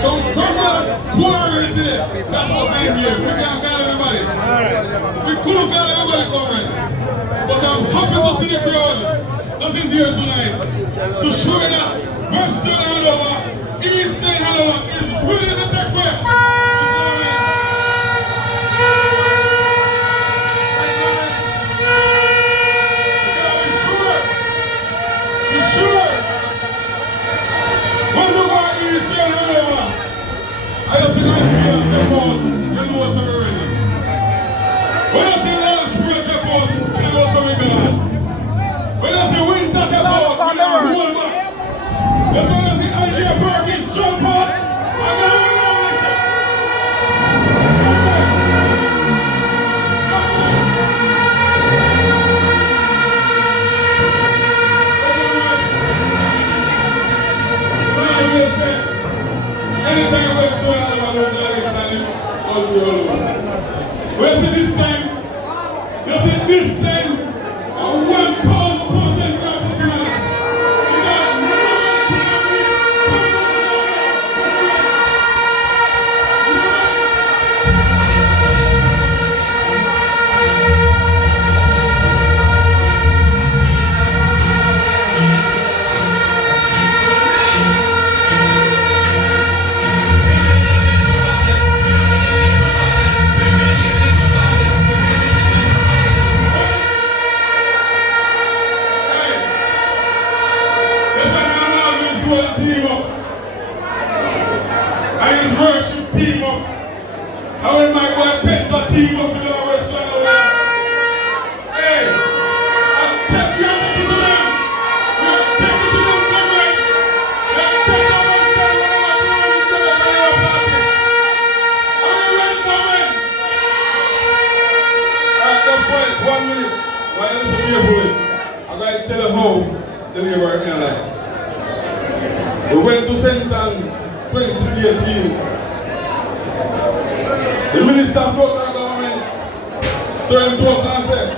So come on, quarry today. Suppose I'm here. We can't call everybody. We couldn't call everybody coming. But I'm happy to see the crowd that is here tonight to show that Western Hanover, Eastern Hanover is ready to take way. Be sure. When you go Eastern Hanover, I just see that here, step out, you know what's already. When I see Lance Spring step out, you know what's already gone. When I see Winter step out, you know hold back. That's when I see Andrea Perkins jump out, I know what I'm saying. Anytime we're going on about those elections, all the others. We see this time, you see this time, 1,000% Republicans. Because nobody can team up. I use worship team up. I want my boy Peter team up with our West Hanover. Hey, I'll take you out to them. We'll take you to them direct. We'll take our West Hanover to the party. Are you ready for me? Alright, that's why 1 minute. Why don't you be a bullet? I'm going to tell you how the labor in your life. We went to St. Anne 2018. The minister of local government turned to us and said,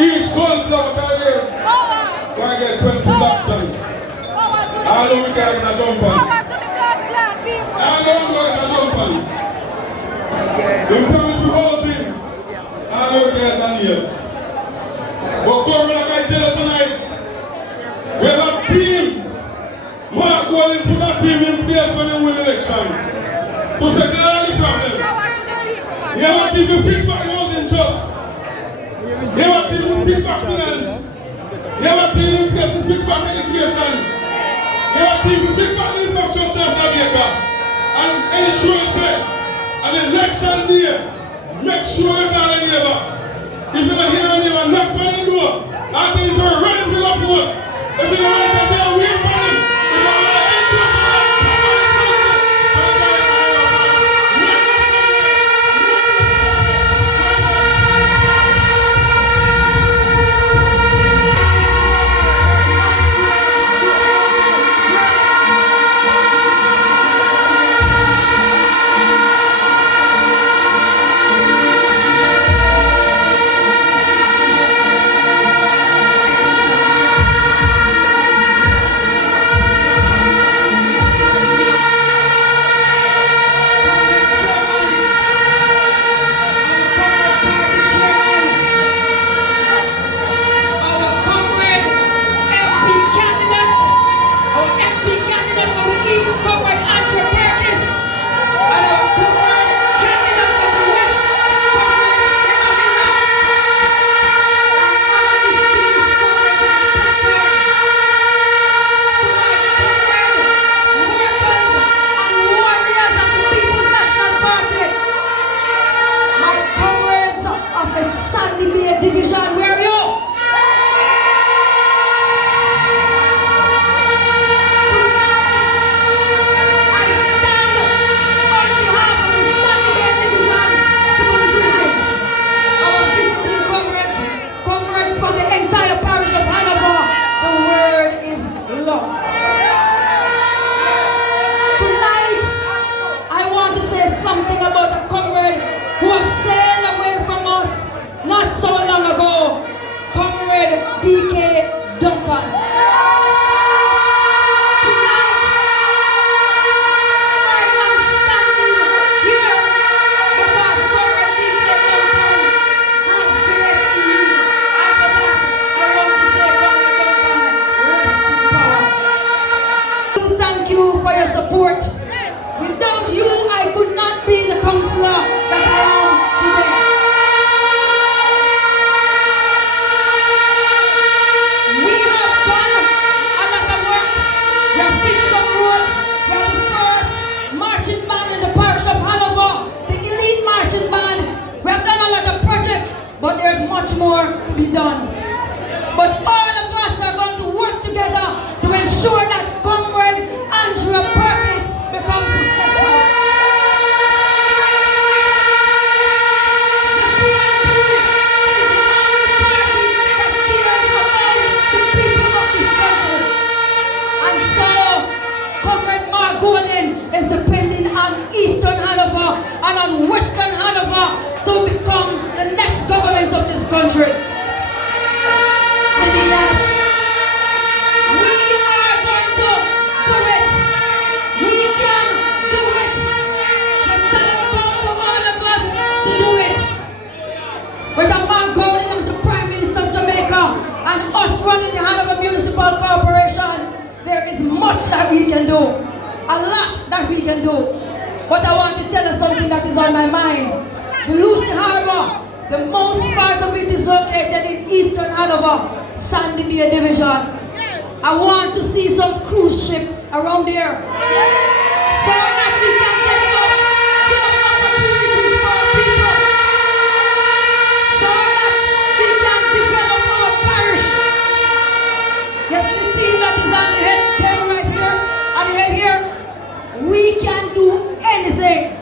each councillor what I hear, I get 20 doctors. All of we got in a jump on. All of we got in a jump on. The promise we housing, all of we got in here. But come like I tell you tonight, we have a team. Mark Wallen put that team in place when they win election to settle all the problems. You have a team to fix back the housing trust. You have a team to fix back finance. You have a team in place to fix back education. You have a team to fix back the infrastructure of Jamaica. And ensure, say, an election day, make sure you call a neighbor. If you don't hear a neighbor, knock on the door. Until he's ready to go forward. If you don't want to say, wait for him. to be done. But all of us are going to work together to ensure that Comrade Andrew purpose becomes successful. Is depending on Eastern Hanover and on Western Hanover to become the next government of this country. We are going to do it. We can do it. The time comes for all of us to do it. With a man going as the Prime Minister of Jamaica and us running the Hanover Municipal Corporation, there is much that we can do. A lot that we can do. But I want to tell you something that is on my mind. The Lucy Harbor, the most part of it is located in Eastern Hanover, Sandy Bay Division. I want to see some cruise ship around there. So that we can get some job opportunities for our people. So that we can develop our parish. Yes, the team that is on the head table right here, on the head here. We can do anything.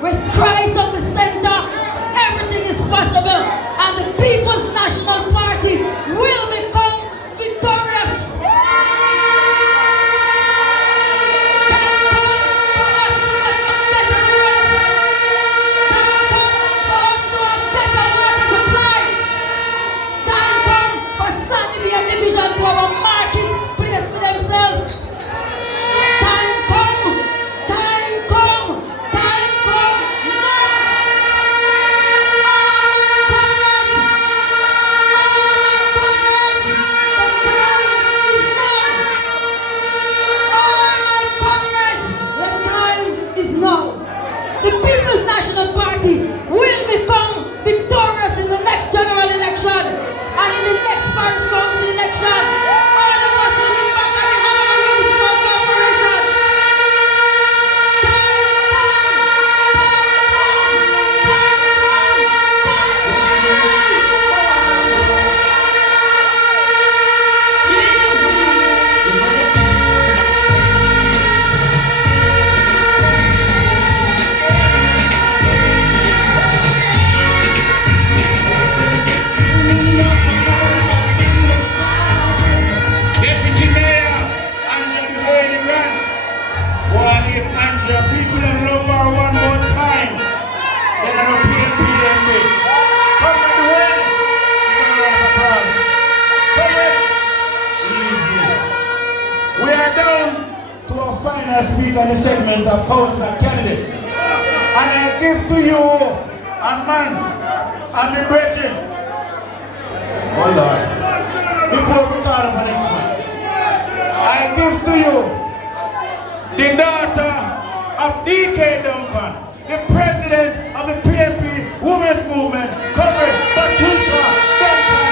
With Christ at the center, everything is possible. And the People's National Party will become victorious. Time for us to have better water supply. Time come for Sandy Bay Division to have a marketplace for themselves. Speak on the segments of council candidates. And I give to you a man, and my brethren. Oh Lord. Before we call up the next man, I give to you the daughter of D.K. Duncan, the president of the PNP Women's Movement, Comrade Patricia Duncan.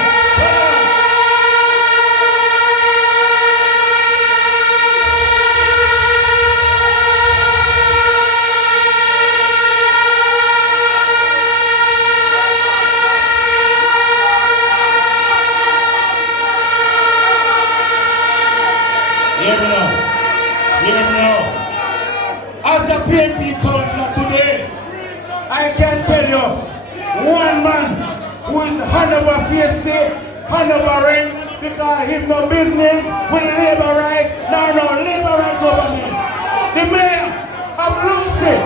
As a PNP councillor today, I can tell you, one man who is Hanover Fiesta, Hanover Ring, because him no business with labor right, no labor right government. The mayor of Lucy,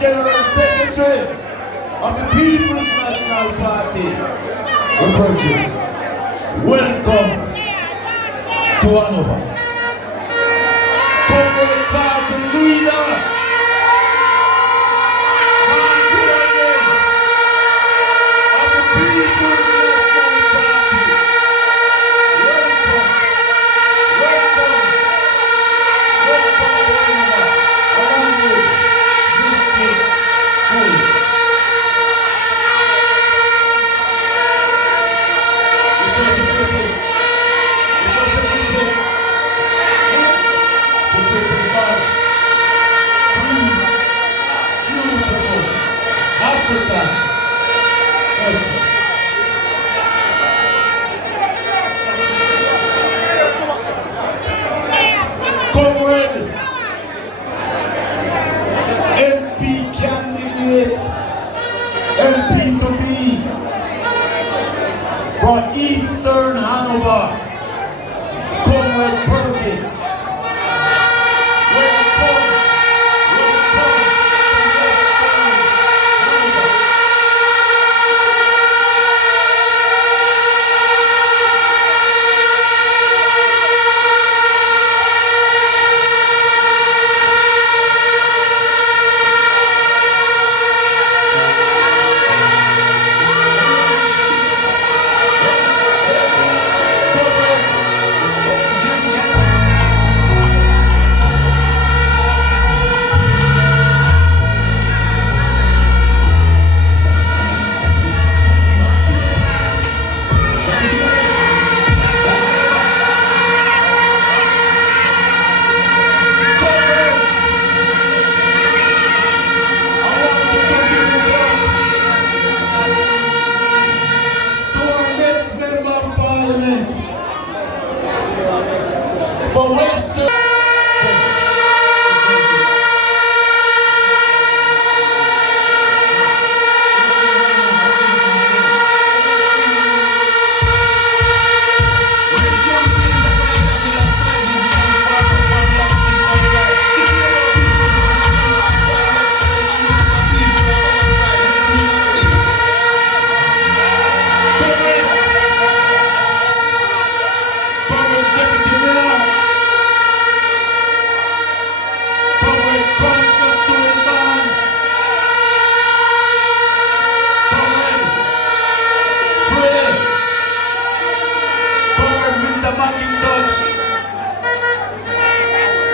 General Secretary of the People's National Party, approaching. Welcome to Hanover. Corporate party leader, of the People's National Party. Welcome to Hanover. Along with Mr. Cool. Comrade, MP candidate, MP to be for Eastern Hanover, Comrade Purpose. For Western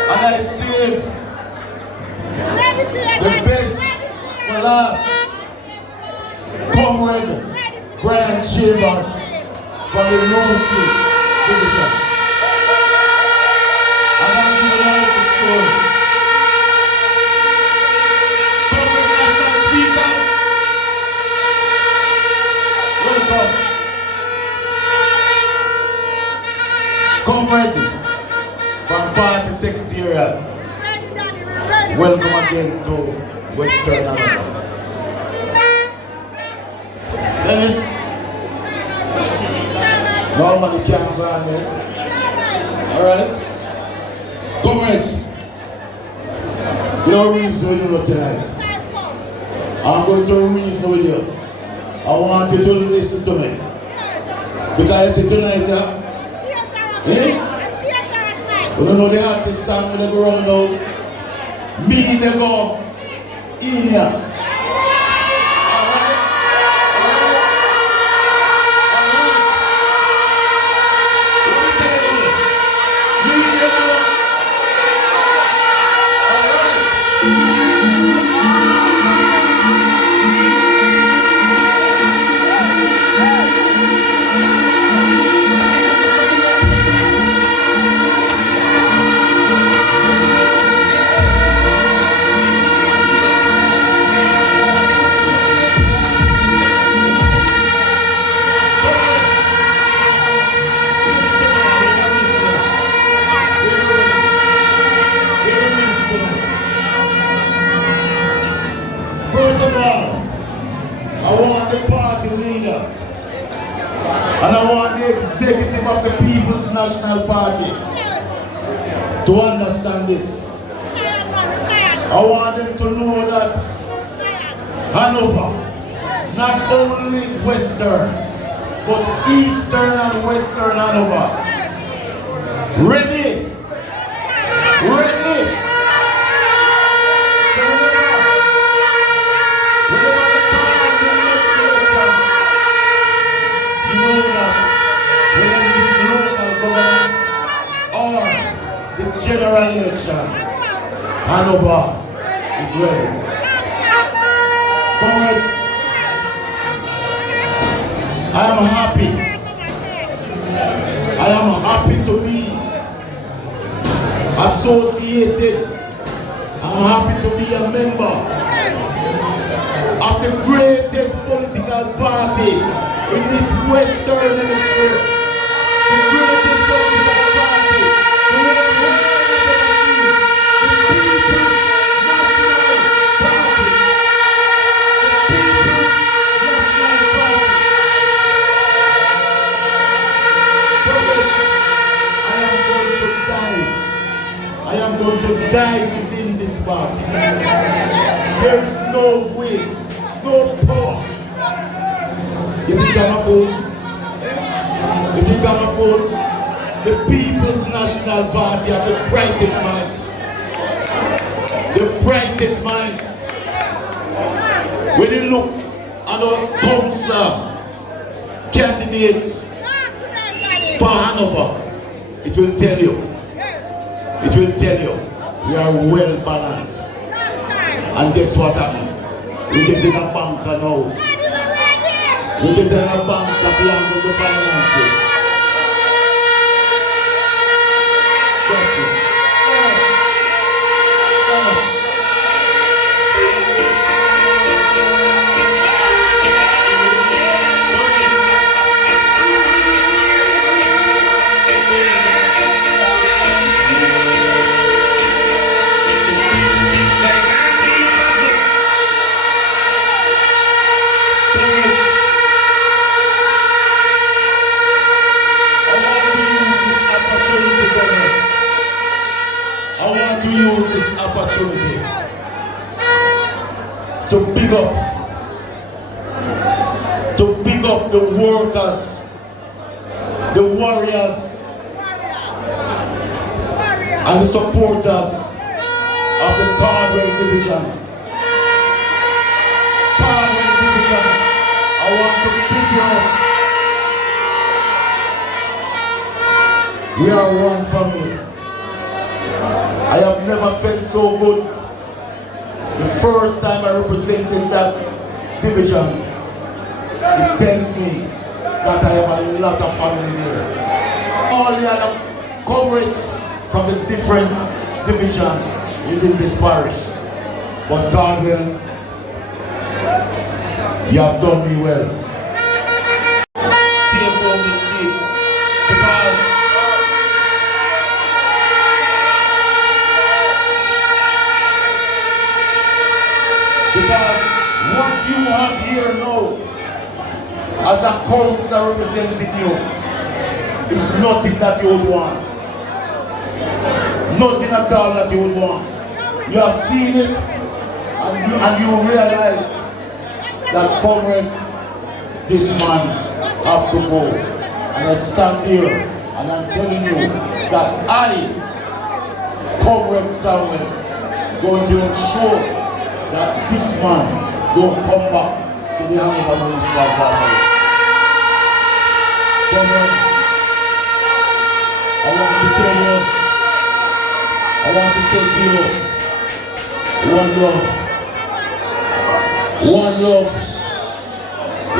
and I save the best for last. Comrade Brian Chambers from the Rome State Division. And I'm giving out the story. Comrade National Speaker, welcome. Comrade from Party Secretariat, welcome again to Western Hanover. Dennis, normally can't go on yet. Alright? Comrades, you know reason with you tonight. I'm going to reason with you. I want you to listen to me. Because I say tonight, eh? You know the artist song with the ground now? Me they go in here. Alright? What we say? Me they go. Alright? First of all, I want the party leader and I want the executive of the People's National Party to understand this. I want them to know that Hanover. Not only Western, but Eastern and Western Hanover. Ready? Ready? So whenever the time of the next election, you know that whether it is local government or the general election, Hanover is ready. Comrades, I am happy. I am happy to be associated. I'm happy to be a member of the greatest political party in this Western Hemisphere. The greatest political party. The world has ever seen. The People's National Party. The People's National Party. I am going to die within this party. There is no way, no power. You think I'm a fool? You think I'm a fool? The People's National Party are the brightest minds. The brightest minds. When you look at our council candidates for Hanover, it will tell you. It will tell you we are well balanced. And guess what happened? We get in a bank now. We get in a bank that belongs to the finances. Trust me. I want to use this opportunity to big up the workers, the warriors, and the supporters of the Cardwell Division. Cardwell Division, I want to big you up. We are one family. I have never felt so good. The first time I represented that division, it tells me that I have a lot of family there. All the other comrades from the different divisions within this parish. But God will, you have done me well. Because what you have here now, as a councillor representing you, is nothing that you would want. Nothing at all that you would want. You have seen it, and you realize that, comrades, this man have to go. And I stand here, and I'm telling you that I, comrade Samuel, going to ensure that this man don't come back to the Hanover municipal party. Comrades, I want to tell you, I want to say to you, one love, one love,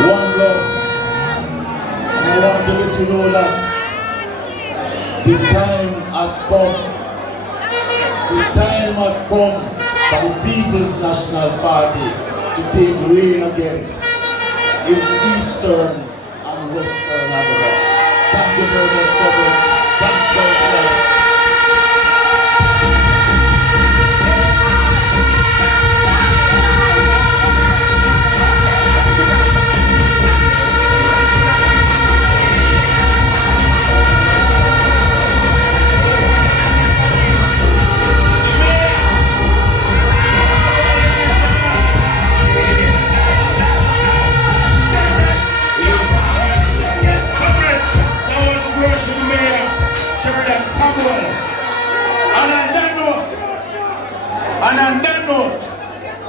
one love. And I want to let you know that the time has come. The time has come for the People's National Party to take reign again in Eastern and Western Hanover. Thank you very much, comrades. Thank you very much.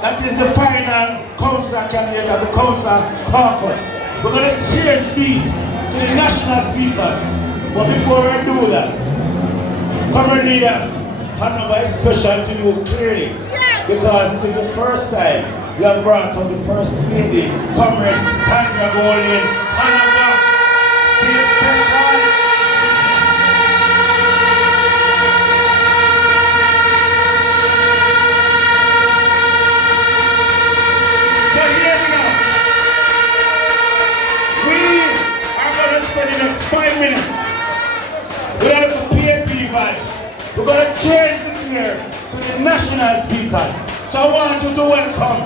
That is the final council candidate of the council caucus. We're going to change beat to the national speakers. But before we do that, Comrade Leader, Hanover is special to you clearly. Because it is the first time we have brought up the First Lady, Comrade Sandra Golden, Hanover. See you special. So here we go. We are going to spend the next 5 minutes with a little PAP vibes. We're going to change the gear to the national speakers. So I want you to welcome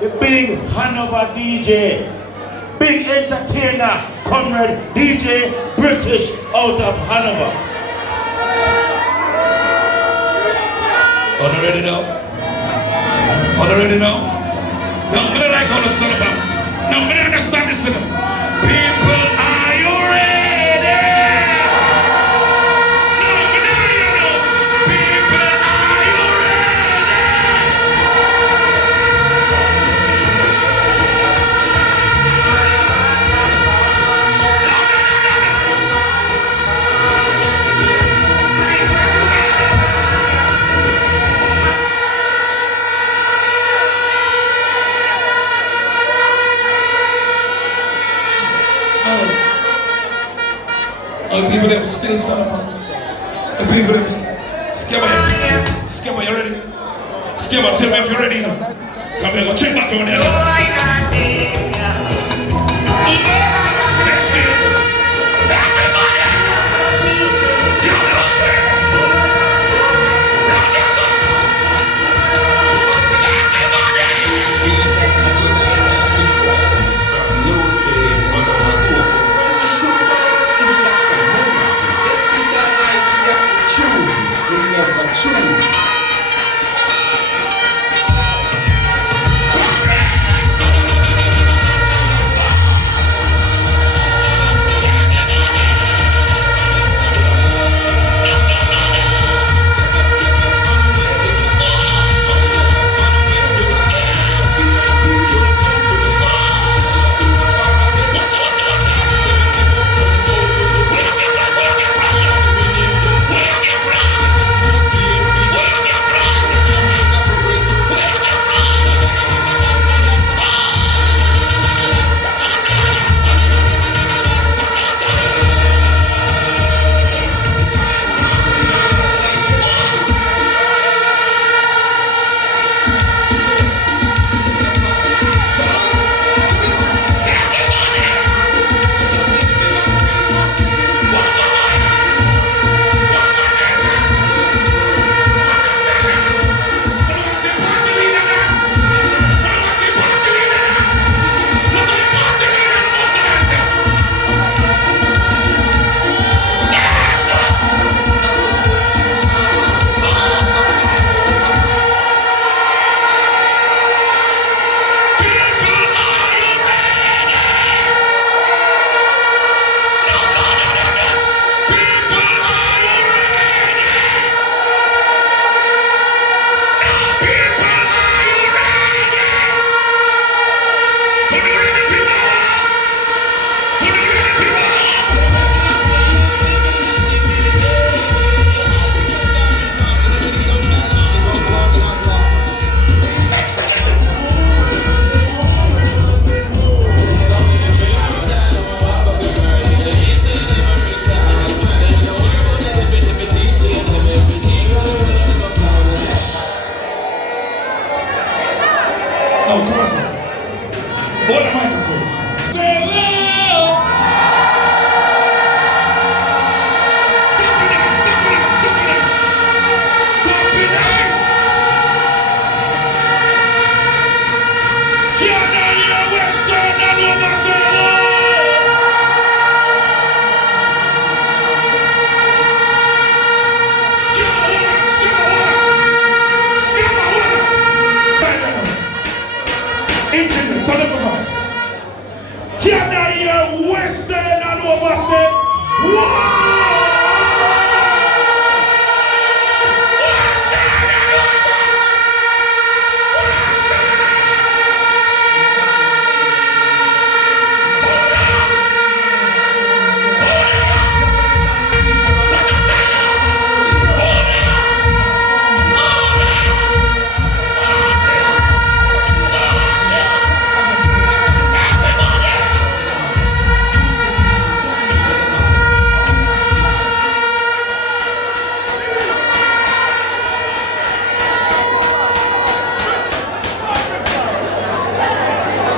the big Hanover DJ, big entertainer, Comrade DJ British out of Hanover. Are you ready now? Are you ready now? No, I don't like how to stand about. No, I don't understand this. People, are you ready? No, I don't know. People, are you the people that still stand up. The people that Skipper, you ready? Skipper, tell me if you're ready now. Come here, go check back over there. Next is everybody. You know, sir. Now get some. Choose.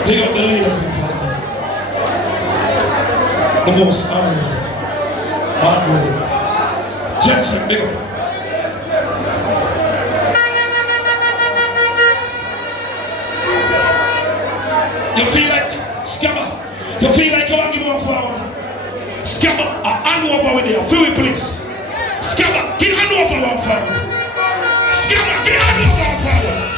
Big up the leader of the party. The most honorable. Hardworking. Jensen, big up. You feel like, Scammer, you feel like you want to give one forward. Scammer, a hand over with you. Feel it, please. Scammer, give hand over one forward. Scammer, give hand over one forward.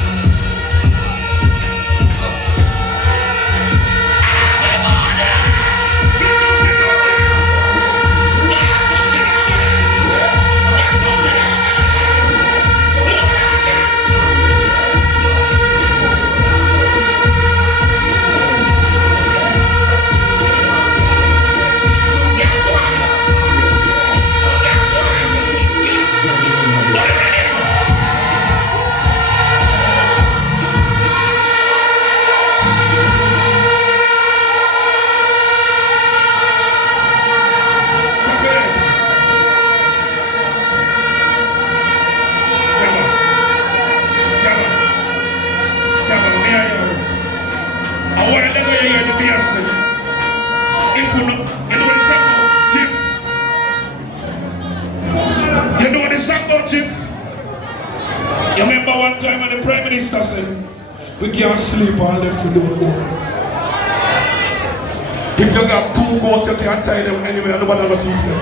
You remember one time when the Prime Minister said, we can't sleep all left for the world. If you got two goats, you can't tie them anywhere, nobody not thief them.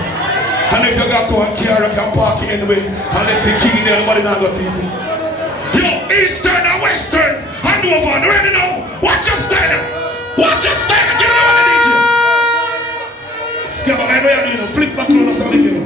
And if you got one car, you can park it anyway. And if you key there, nobody not got thief it. Yo, Eastern and Western, Hanover, ready now? Watch your style. Watch your style. Give me the one the DJ. Scabba, I know you're doing it. Flip back on us and leave you.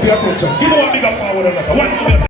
Pay attention. Give me one bigger forward than that. One more.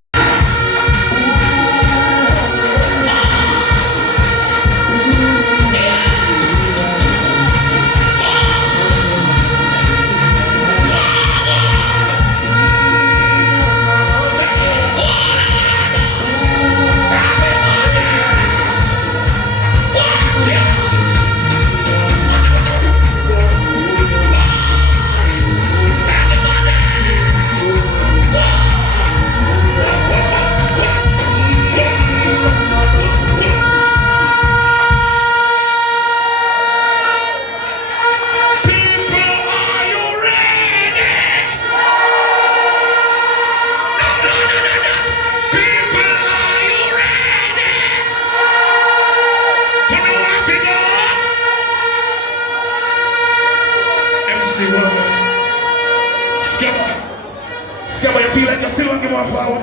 going forward?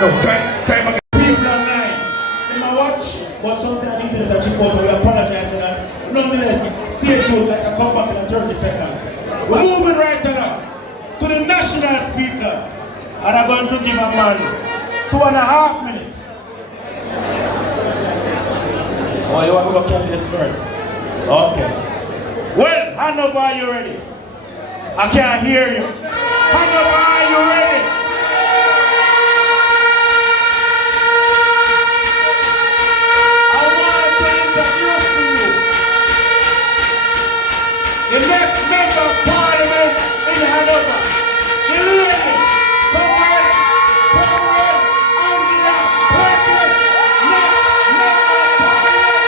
No, time again. People online, in my watch, but sometimes I needed that you go to apologize for that. Nonetheless, stay tuned like I come back in 30 seconds. We're moving right along to the national speakers. And I'm going to give a man 2.5 minutes. Oh, you want to go candidates first? Okay. Well, Hanover, are you ready? I can't hear you. Hanover, are you ready? I want to introduce to you the next member of parliament in Hanover. The lady, Comrade Angela Perkins, next member of parliament.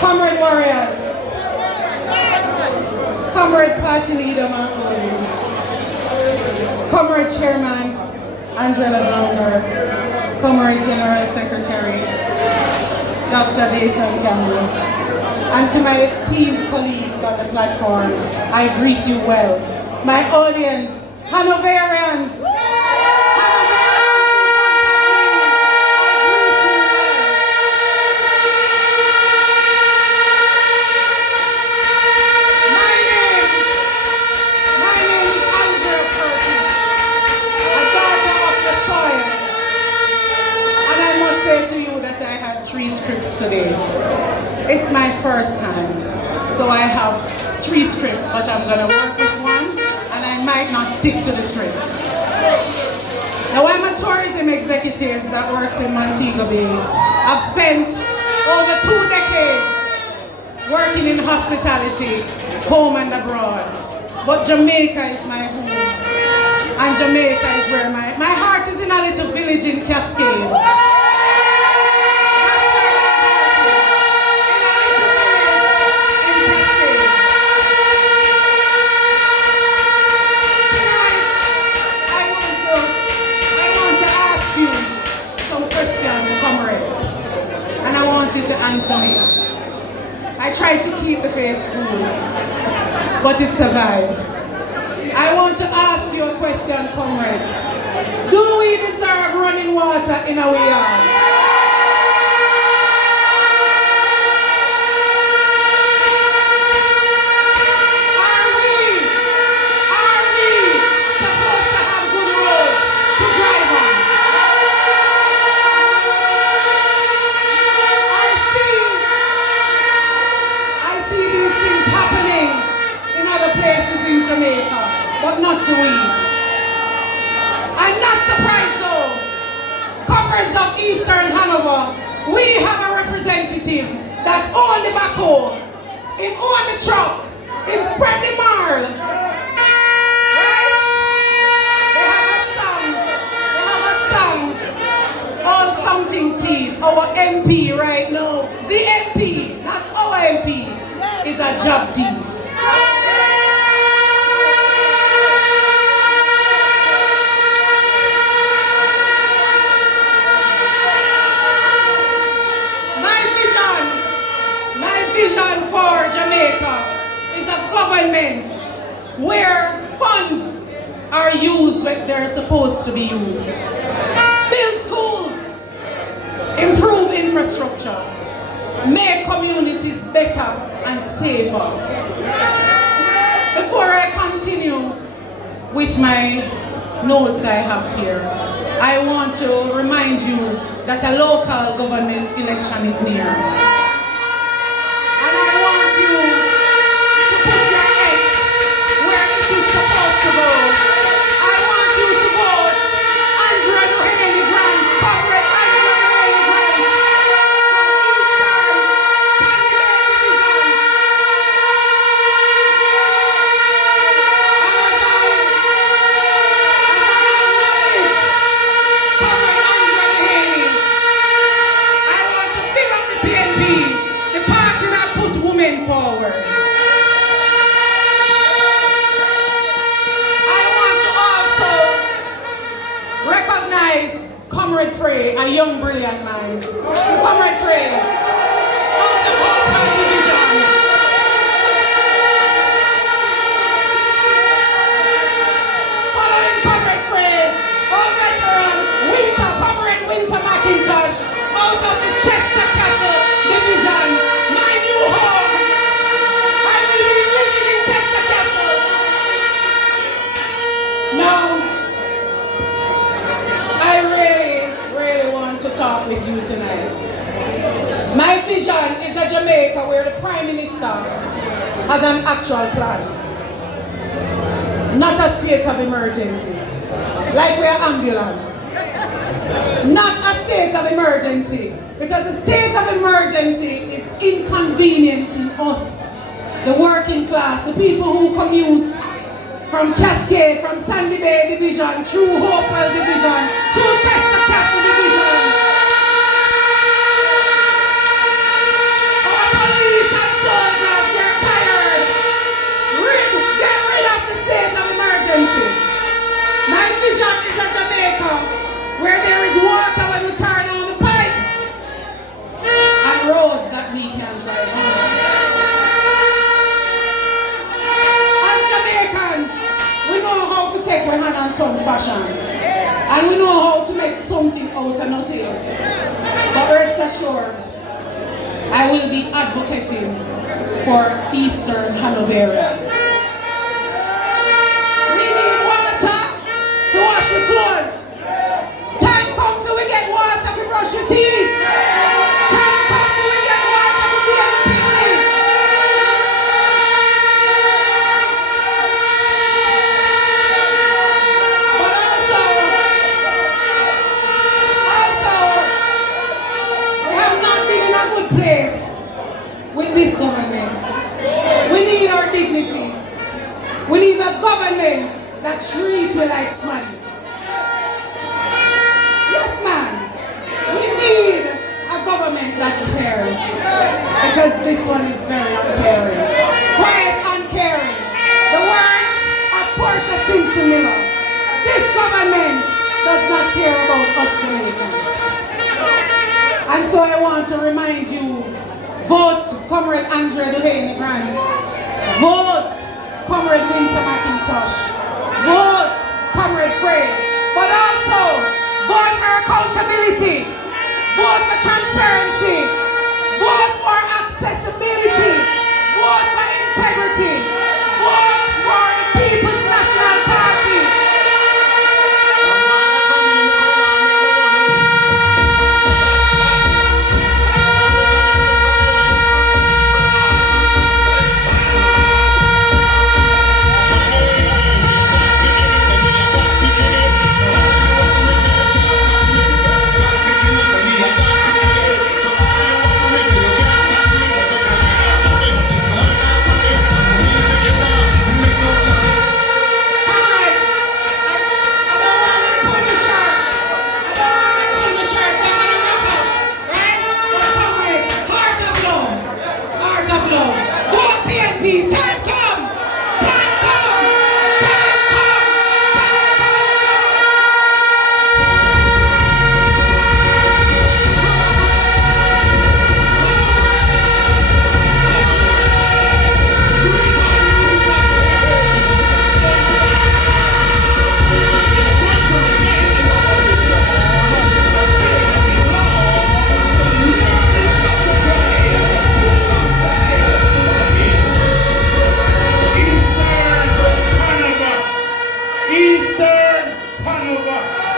Comrade warriors, Comrade party leader Mark, Comrade chairman Angela Browner, Comrade general secretary Dr. Dayton Campbell, and to my esteemed colleagues on the platform, I greet you well. My audience, Hanoverians, today. It's my first time, so I have 3 scripts, but I'm going to work with one, and I might not stick to the script. Now, I'm a tourism executive that works in Montego Bay. I've spent over 2 decades working in hospitality, home and abroad. But Jamaica is my home, and Jamaica is where my heart is in a little village in Cascade. To answer me. I tried to keep the face cool, but it survived. I want to ask you a question, comrades. Do we deserve running water in our yard? Are we supposed to have good roads to drive on? Places in Jamaica, but not to we. we have a representative that own the backhoe, him own the truck, him spread the marl. Right? They have a song, all something thief. Our MP right now, the MP, not our MP, is a job thief. Vision for Jamaica is a government where funds are used when they're supposed to be used. Build schools, improve infrastructure, make communities better and safer. Before I continue with my notes I have here, I want to remind you that a local government election is near. A young brilliant man. Comrade Frey, out of Hanover division. Following Comrade Frey, old veteran Comrade Winter McIntosh, out of the Chester Castle division. My new home. I will be living in Chester Castle. Now, to talk with you tonight. My vision is a Jamaica where the Prime Minister has an actual plan. Not a state of emergency, like we're ambulance. Not a state of emergency, because the state of emergency is inconveniencing us, the working class, the people who commute from Cascade, from Sandy Bay Division, through Hopewell Division, through Chester Castle Division. Our police and soldiers, they're tired. Get rid of the state of emergency. My vision is a Jamaica where there is water when we turn on the pipes and roads that we can drive on. We know how to take our hand and tongue fashion. And we know how to make something out of nothing. But rest assured, I will be advocating for Eastern Hanoverians. We need water to wash your clothes. Time comes till we get water to brush your teeth. Time comes till we get water to be able to picnic. Place with this government. We need our dignity. We need a government that treats us like money. Yes, man. We need a government that cares, because this one is very uncaring. Quiet and caring. The words of Portia Simpson Miller. This government does not care about us Jamaicans. And so I want to remind you, vote Comrade Andre Duhaney Grant, vote Comrade Winter McIntosh, vote Comrade Frey, but also vote for accountability, vote for transparency, vote for accessibility, vote for integrity, vote for the People's National Party.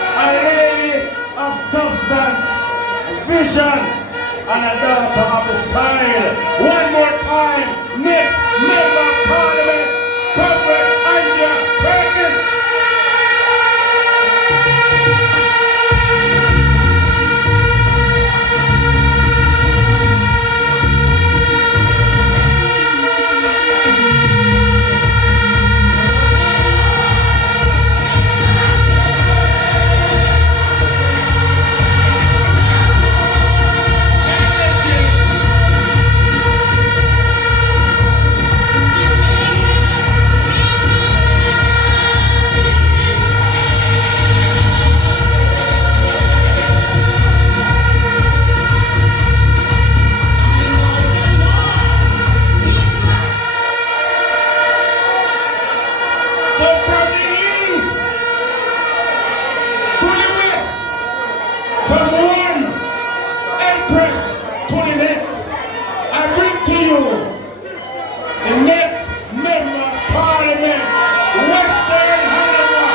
a lady of substance, vision, and a daughter of the soil. One more time, next member of parliament, Comrade Angela Perkins. The next member of parliament, Western Hanover,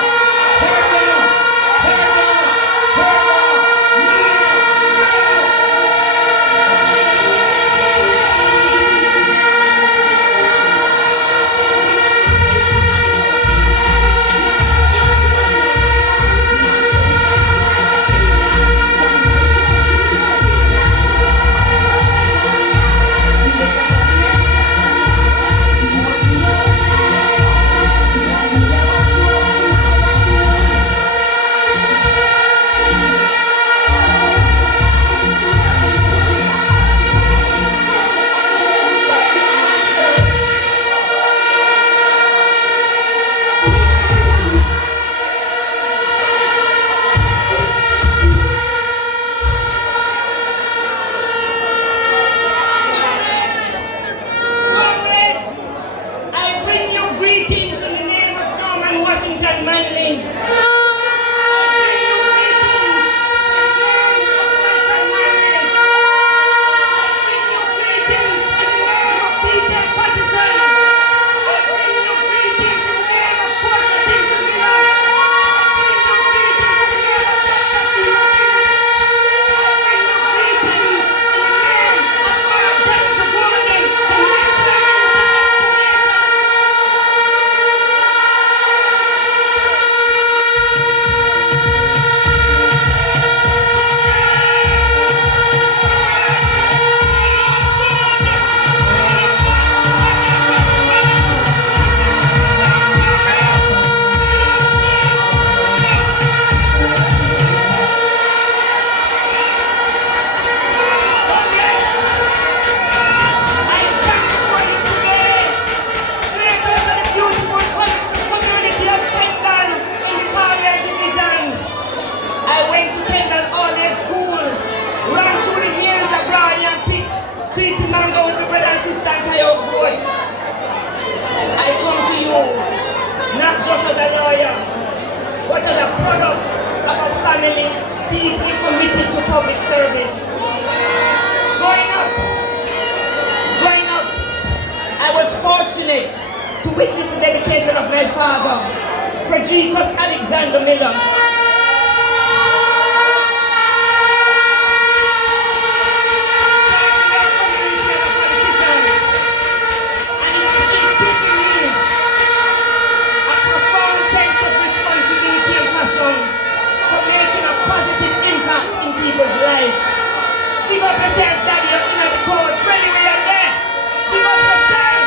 not just as a lawyer, but as a product of a family deeply committed to public service. Growing up, I was fortunate to witness the dedication of my father, Frederikus Alexander Miller. People's life. Big up yourself, Daddy, you're in the cold. Really, we are there. Big up yourself.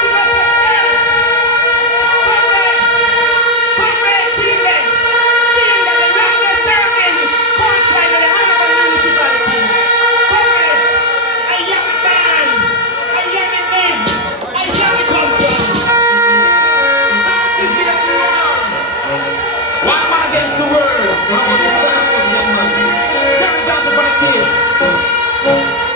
Big up yourself. Comrade, teammate. Team that the longest serving coastline of the Hanover municipality. Comrade, I am a man. I am a name. I am a culture. Something be up the world. One man against the world. Yes.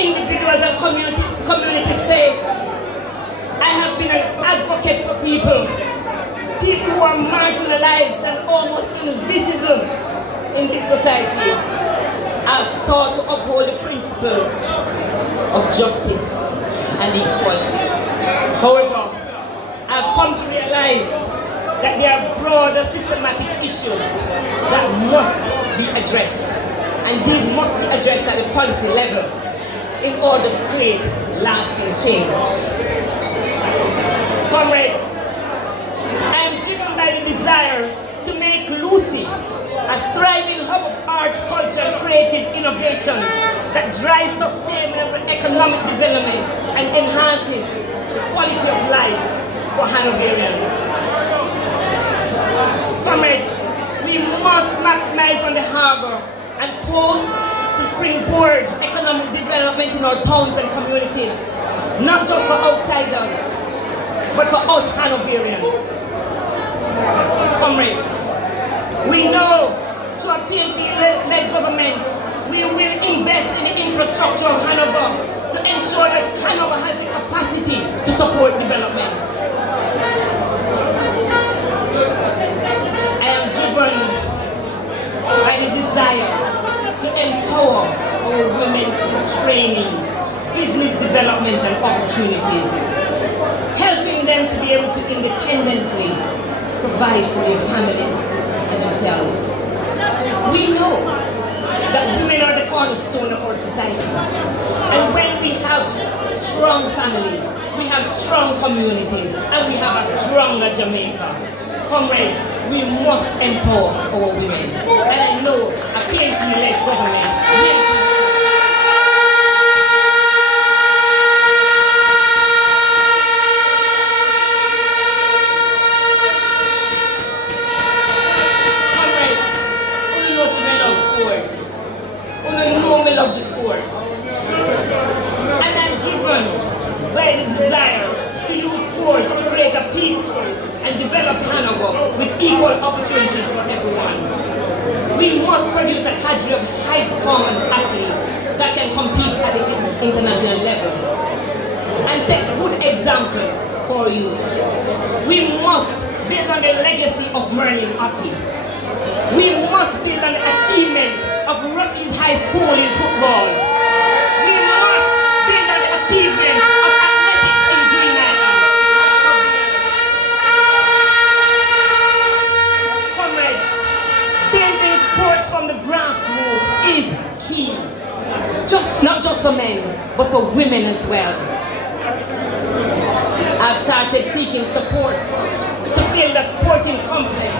individuals and communities face. I have been an advocate for people who are marginalized and almost invisible in this society. I've sought to uphold the principles of justice and equality. However, I've come to realize that there are broader systematic issues that must be addressed, and these must be addressed at the policy level in order to create lasting change. Comrades, I am driven by the desire to make Lucy a thriving hub of arts, culture, and creative innovation that drives sustainable economic development and enhances the quality of life for Hanoverians. Comrades, we must maximize on the harbor and coast to springboard economic development in our towns and communities, not just for outsiders, but for us Hanoverians. Comrades, we know through a PNP-led government, we will invest in the infrastructure of Hanover to ensure that Hanover has the capacity to support development. I am driven by the desire to empower our women through training, business development and opportunities, helping them to be able to independently provide for their families and themselves. We know that women are the cornerstone of our society. And when we have strong families, we have strong communities, and we have a stronger Jamaica. Comrades, we must empower our women. And I know a PNP-led government will. Of the sports. And I'm driven by the desire to use sports to create a peaceful and develop Hanover with equal opportunities for everyone. We must produce a cadre of high-performance athletes that can compete at the international level and set good examples for youth. We must build on the legacy of Merlin Otti. We must build on the achievements of Russell's High School in football. We must build on the achievements of athletics in Green Island. Comrades, building sports from the grassroots is key. Not just for men, but for women as well. I've started seeking support to build a sporting complex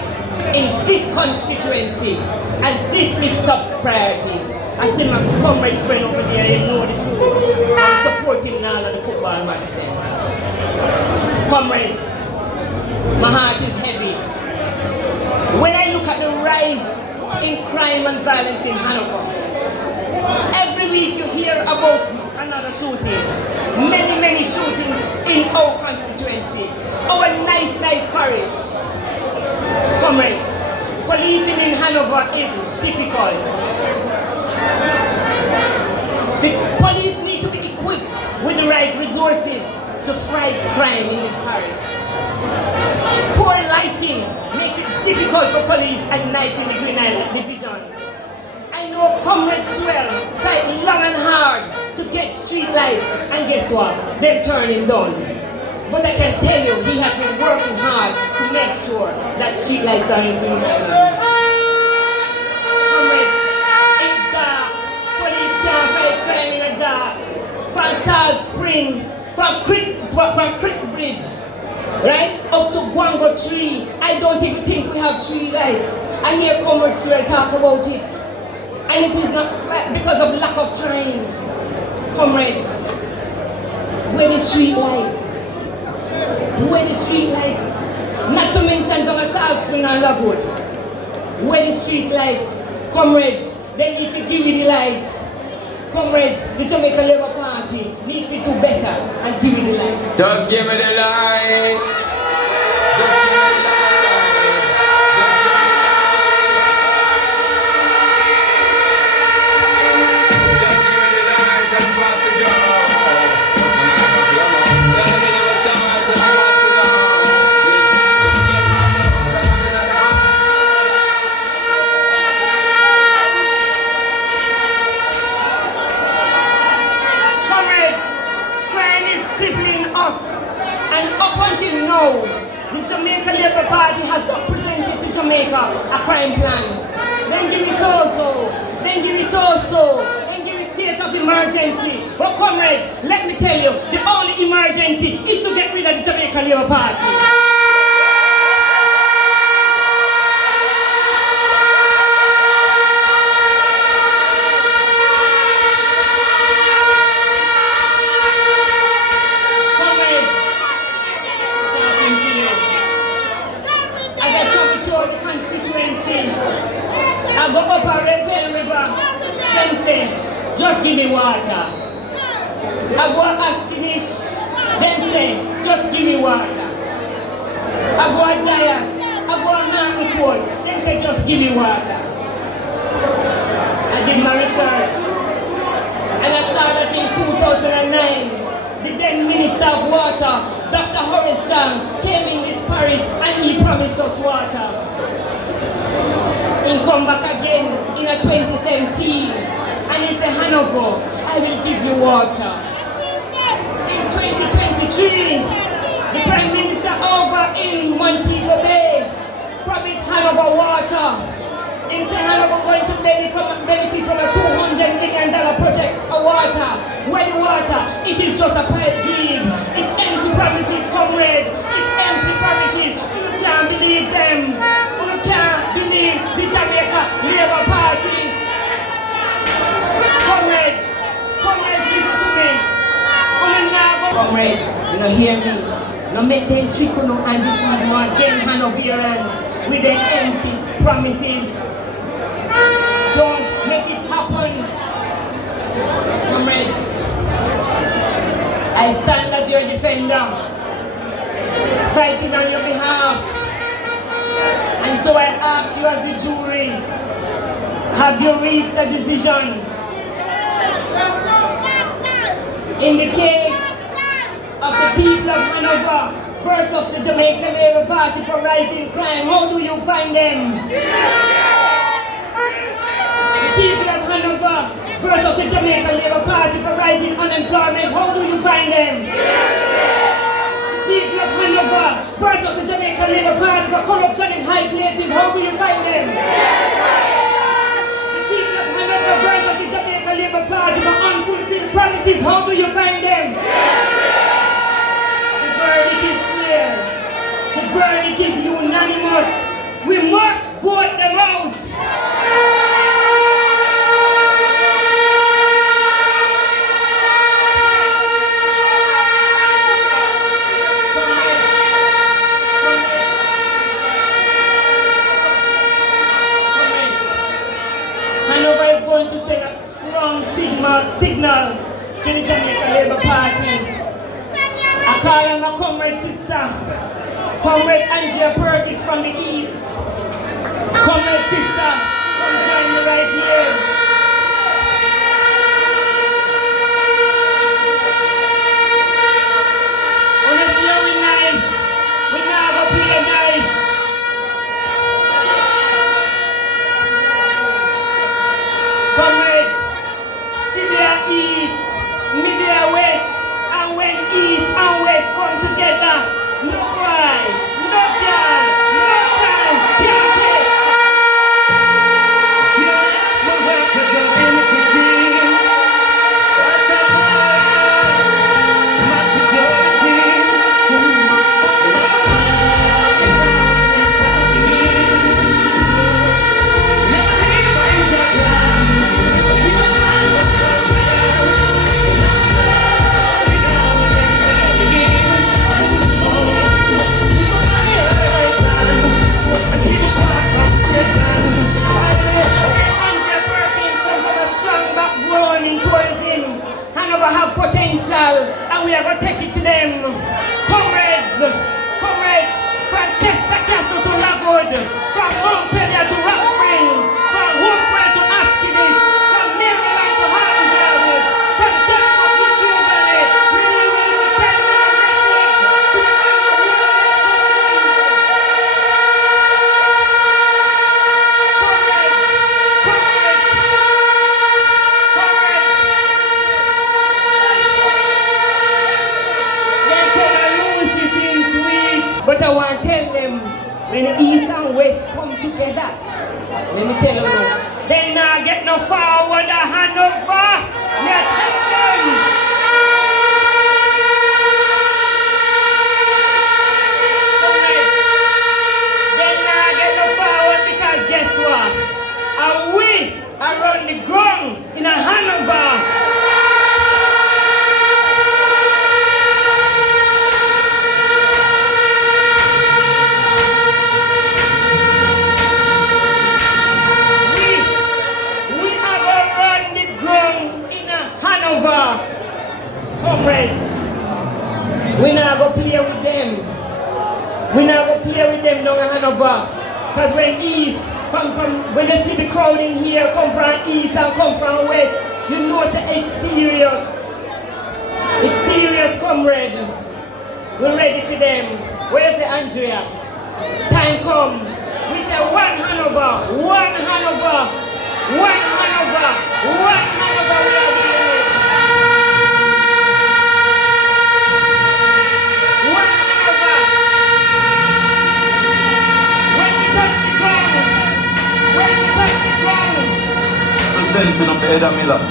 in this constituency, and this is top priority. I see my comrade friend over there, you know the truth. I'm supporting now at the football match there. Comrades, my heart is heavy. When I look at the rise in crime and violence in Hanover, every week you hear about another shooting. Many shootings in our constituency, our nice parish. Comrades, policing in Hanover is difficult. The police need to be equipped with the right resources to fight crime in this parish. Poor lighting makes it difficult for police at night in the Green Island Division. I know comrades well fight long and hard to get street lights, and guess what? They turn him down. But I can tell you, he has been working hard to make sure that street lights are in Green Island. Comrades, it's dark. Police can't fight crime in the dark. From Salt Spring, from Creek Bridge, right, up to Guango Tree. I don't even think we have tree lights. I hear comrades here talk about it. And it is not because of lack of time. Comrades, where the street lights? Where the street lights? Not to mention down at Salt Spring and Lagwood. Where the street lights? Comrades, they need to give you the light. Comrades, the Jamaica Labour Party need to do better and give you the light. Just give me the light. Just give me the light. Jamaica a crime plan. Then give me so-so. Then give me so-so. Then give me state of emergency. But comrades, let me tell you, the only emergency is to get rid of the Jamaica Labour Party. I go up a Red Bell River, them say, just give me water. I go a Askinish, them say, just give me water. I go a Dias, I go a Hanover, them say, just give me water. I did my research, and I saw that in 2009, the then Minister of Water, Dr. Horace Chang, came in this parish and he promised us water. He come back again in a 2017 and he said, Hanover, I will give you water. In 2023, the Prime Minister over in Montego Bay promised Hanover water. He said Hanover going to benefit from a $200 million project of water. When water, it is just a pipe dream. It's empty promises, comrade. It's empty promises. You can't believe them. You can't believe the Jamaica Labour Party. Comrades, listen to me. Comrades, you don't hear me. No make them trick on and deceive you again, Hanoverians, with their empty promises. Don't make it happen. Comrades, I stand as your defender, fighting on your behalf. And so I ask you as a jury, have you reached a decision? In the case of the people of Hanover versus the Jamaica Labour Party for rising crime, how do you find them? The people of Hanover versus the Jamaica Labour Party for rising unemployment, how do you find them? The people of Hanover versus the Jamaica Labour Party for corruption in high places, how do you find them? The people of Hanover versus the Jamaica Labour Party for unfulfilled promises, how do you find them? The verdict is clear. The verdict is unanimous. We must vote them out. Hanover is going to send a strong signal to the Jamaica Labour Party. I call on my comrade sister, comrade Angela Perkins from the east. Comrade sister, come join me right here. Honestly, we nice. We now go play nice. Comrades, Shibia East, Media West, and when East and West come together, no cry, no girl, no cry. get that. Let me tell you now. They not get no forward a Hanover. Me tell them. They not get no forward because guess what? And we are on the ground in a Hanover. Comrades, we not go play with them. We not go play with them down in Hanover. Because when when you see the crowd in here come from east and come from west, you know that it's serious. It's serious, comrade. We're ready for them. Where's the Andrea? Time come. We say one Hanover, one Hanover, one Hanover, one Hanover we are dealing with. Presenting of Eda Miller.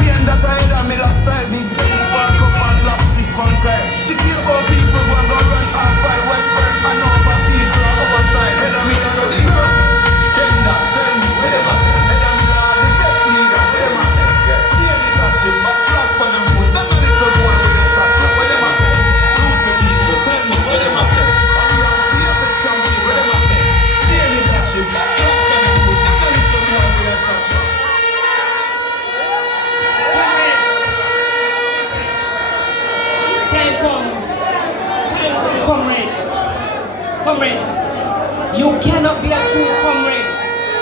Being that Eda Miller style, big bang spark up and last week conquer. She care about people who are gonna run half five Westburn and over people are over style. Eda Miller are the girl. Kenda, tell me, where them a say? Eda Miller are the best leader, where them a say? She ain't touch him, but class for them foot. Them not the sub one where you chat, where them a say? Lose the people, tell me, where them a say? And we have the latest champion, where them a say? She ain't touch him, but class for them foot. Them not the sub one where you chat. Comrades, you cannot be a true comrade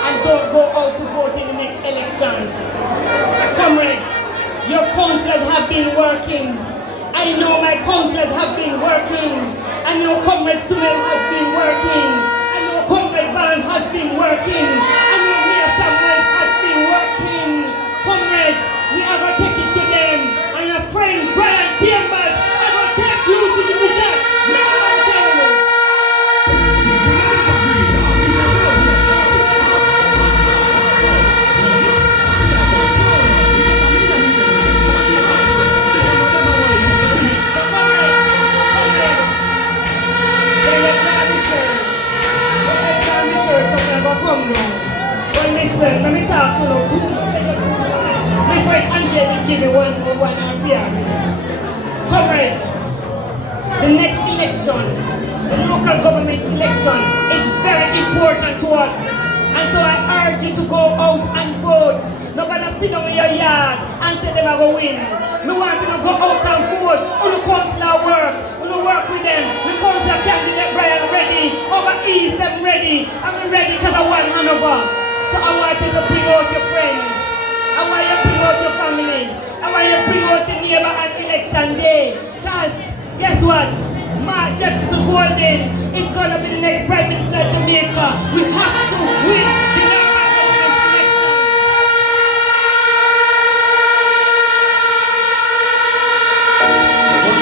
and don't go out to vote in the next election. Comrades, your councillors have been working. I know my councillors have been working. I know Comrade Sumel has been working. I know Comrade Barnes has been working. I know Mayor Samuel has been working. Comrades, we are going to take it to them. And your friend Brian Chambers are going to take you to the vision. Well, listen, let me talk to you. My friend Angela will give me one and a few minutes. Comrades, the next election, the local government election, is very important to us. And so I urge you to go out and vote. Nobody sit down in your yard and say they are going to win. We want you to go out and vote. On the councillor work. Work with them. The councillor candidate Brian ready. Over East them ready. And we ready because I want Hanover. So I want you to bring out your friends. I want you to bring out your family. I want you to bring out your neighbor on election day. Because guess what? Mark Jefferson Golden is going to be the next Prime Minister of Jamaica. We have to win the local government election.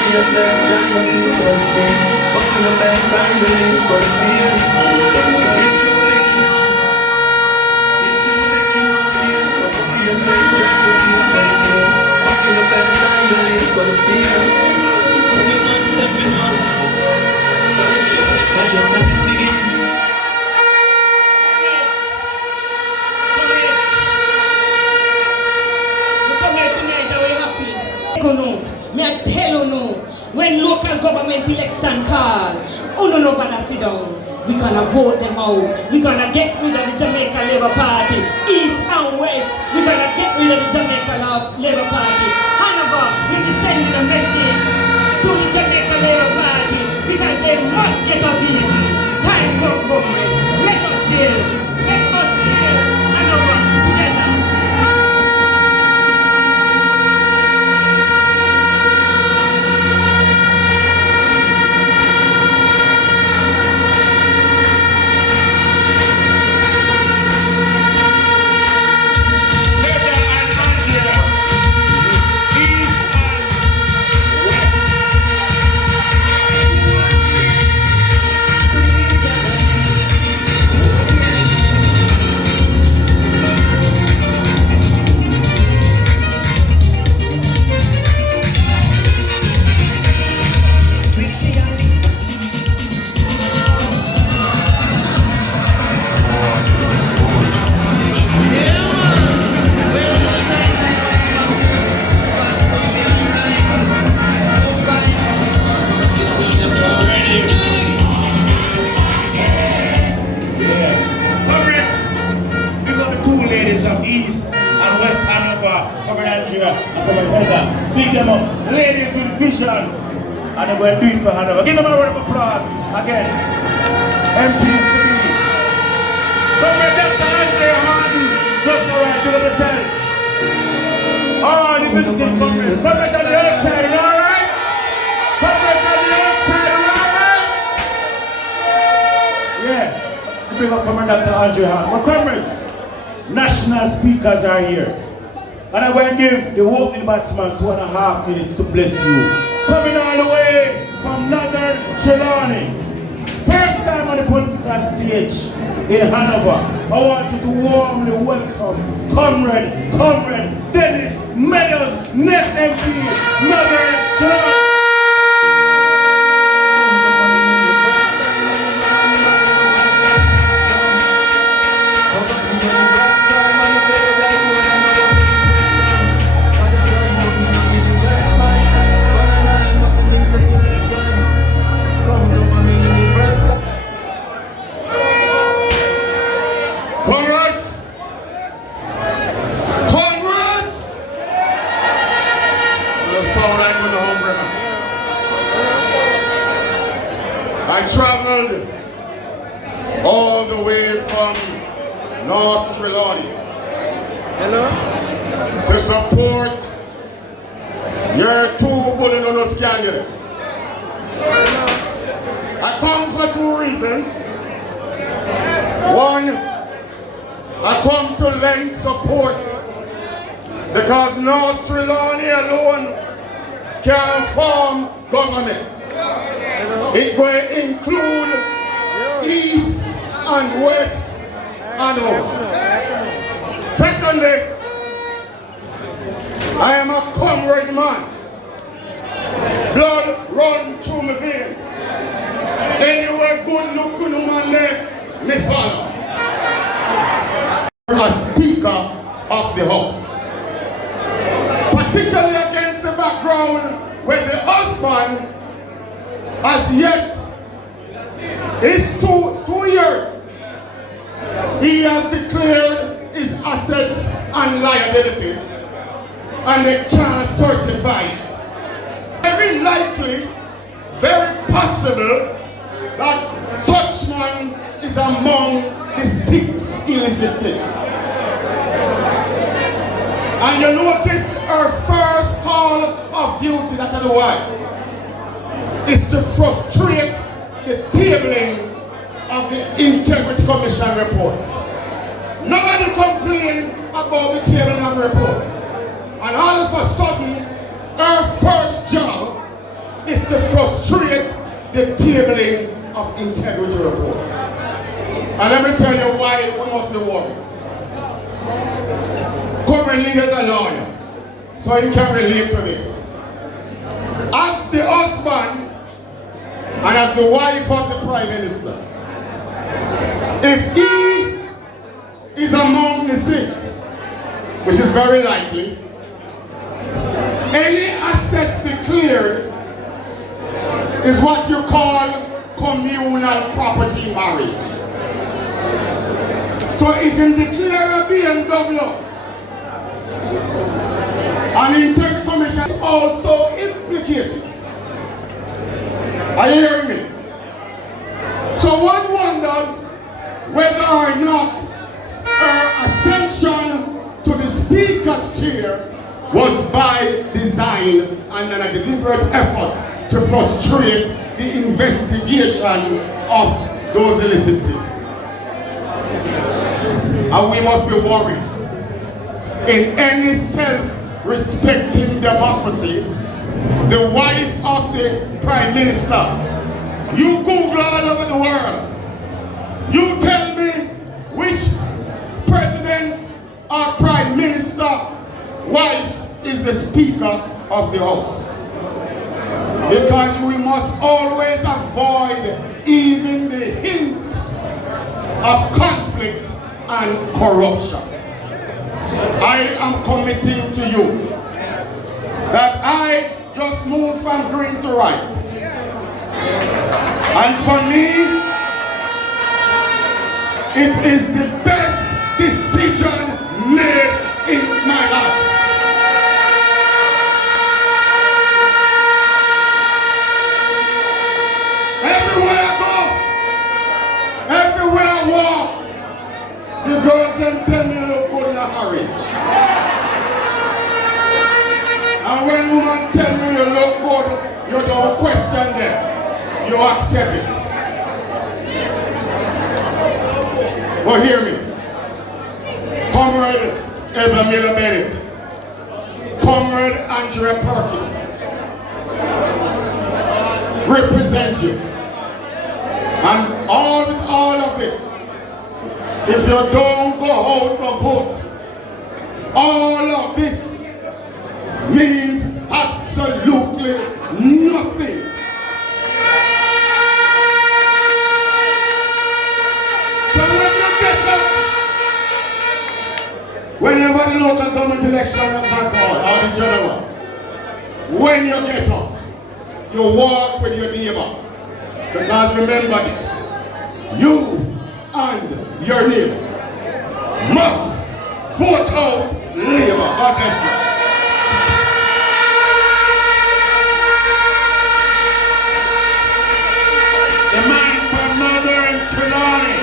Yourself, trying to feel something. Open your back, trying to release what it feels. It's you making out. It's you making out here. Open yourself, trying to feel something. Open your back, trying to release what it feels. You're not stepping up. I just have to begin. You come here tonight, are we happy? Me I tell you no, when local government election call, no bother sit down. We're gonna vote them out. We're gonna get rid of the Jamaica Labour Party, East and West. We're gonna get rid of the Jamaica Labour Party. Hanover will be sending a message to the Jamaica Labour Party because they must get a bill. Time come, government. Let us build. Let us build Hanover together. of East and West Hanover, coming Nigeria and coming Heather. Pick them up. Ladies with vision. And they're going to do it for Hanover. Give them a round of applause. Again. MPs to be. Comrade Dr. Andre Harden. Just alright, do it yourself. All the visiting comrades. Comrades on the outside, alright? Comrades on the outside, alright? Yeah. Bring up Comrade Dr. Andre Harden. But comrades, national speakers are here. And I'm going to give the opening batsman 2.5 minutes to bless you. Coming all the way from Northern Trelawney. First time on the political stage in Hanover. I want you to warmly welcome Comrade Dennis Meadows, next MP, Northern Trelawney. I traveled all the way from North Trelawney to support your two Bullinonus candidates. I come for two reasons. One, I come to lend support because North Trelawney alone can form government. It will include East and West Hanover. Secondly, I am a comrade man. Blood run through my veins. Anywhere good looking woman there, me follow. A Speaker of the House. Particularly against the background where the husband as yet is 2 years. He has declared his assets and liabilities and they can't certify it. Very likely, very possible that such man is among the 6 illicit sins. And you notice her first call of duty that to the wife is to frustrate the tabling of the Integrity Commission reports. Nobody complained about the tabling of the report. And all of a sudden, our first job is to frustrate the tabling of integrity report. And let me tell you why we must be worried. Current leaders are lawyer, so you can relate to this. As the husband and as the wife of the Prime Minister, if he is among the 6, which is very likely, any assets declared is what you call communal property marriage. So if you declare a BMW, an Integrity Commission is also implicated. Are you hearing me? So one wonders whether or not her ascension to the Speaker's chair was by design and a deliberate effort to frustrate the investigation of those illicit seats. And we must be worried. In any self-respecting democracy, the wife of the Prime Minister, you Google all over the world, you tell me which President or Prime Minister wife is the Speaker of the House. Because we must always avoid even the hint of conflict and corruption. I am committing to you that I just moved from green to right. And for me, it is the best decision made. the girls them tell me you look good in a orange. And when women tell you you look good, you don't question them. You accept it. But hear me. Comrade Ever Bennett. Comrade Andrea Perkins. Represent you. And all of this, if you don't go out the vote, all of this means absolutely nothing. So when you get up, whenever the local government election is not called, or the general, when you get up, you walk with your neighbor. Because remember this, you and your neighbor must vote out Labour. God bless you. The man from Northern Trelawney,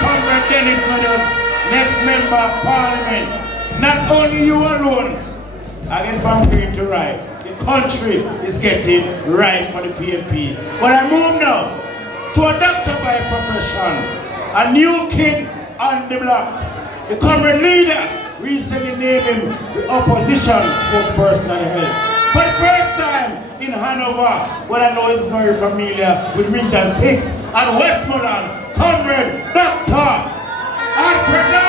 Comrade Dennis Meadows, next member of Parliament. Not only you alone, again from green to right. The country is getting right for the PNP. But I move now to a doctor by profession, a new kid on the block. The comrade leader recently named him the opposition spokesperson on the health. For the first time in Hanover, what I know is very familiar with Region 6 and Westmoreland, comrade Dr. Alfred.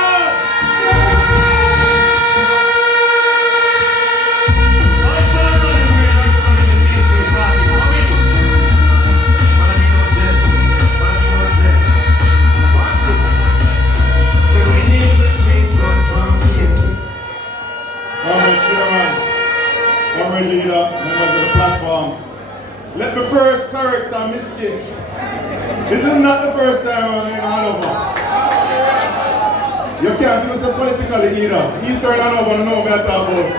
Comrade leader, members of the platform, let me first correct a mistake. This is not the first time I'm in Hanover. You can't listen politically either. Eastern Hanover know me at all about.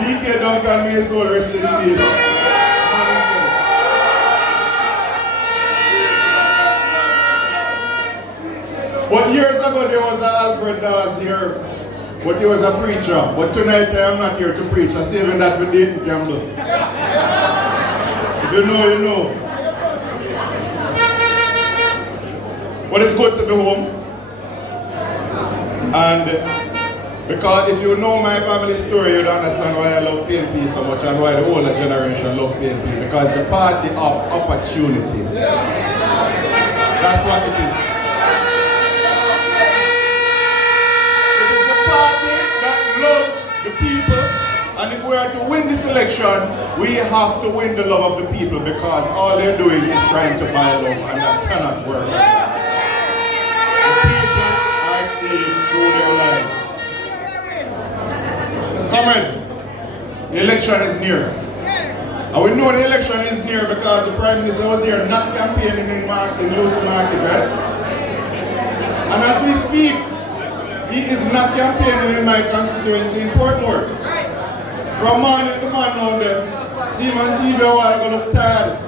DK Duncan may his soul rest in peace. But years ago there was an Alfred that was here. But he was a preacher. But tonight I am not here to preach. I'm saving that for Dayton Campbell. If you know, you know. But it's good to be home. And because if you know my family story, you'd understand why I love PNP so much and why the older generation love PNP. Because the party of opportunity. That's what it is. Loves the people, and if we are to win this election, we have to win the love of the people because all they're doing is trying to buy love, and that cannot work. The people are seeing through their lives. Comrades, the election is near. And we know the election is near because the Prime Minister was here not campaigning in Lucy Market, right? And as we speak, he is not campaigning in my constituency in Portmore. From morning to man down there, see him on TV a while ago look tired.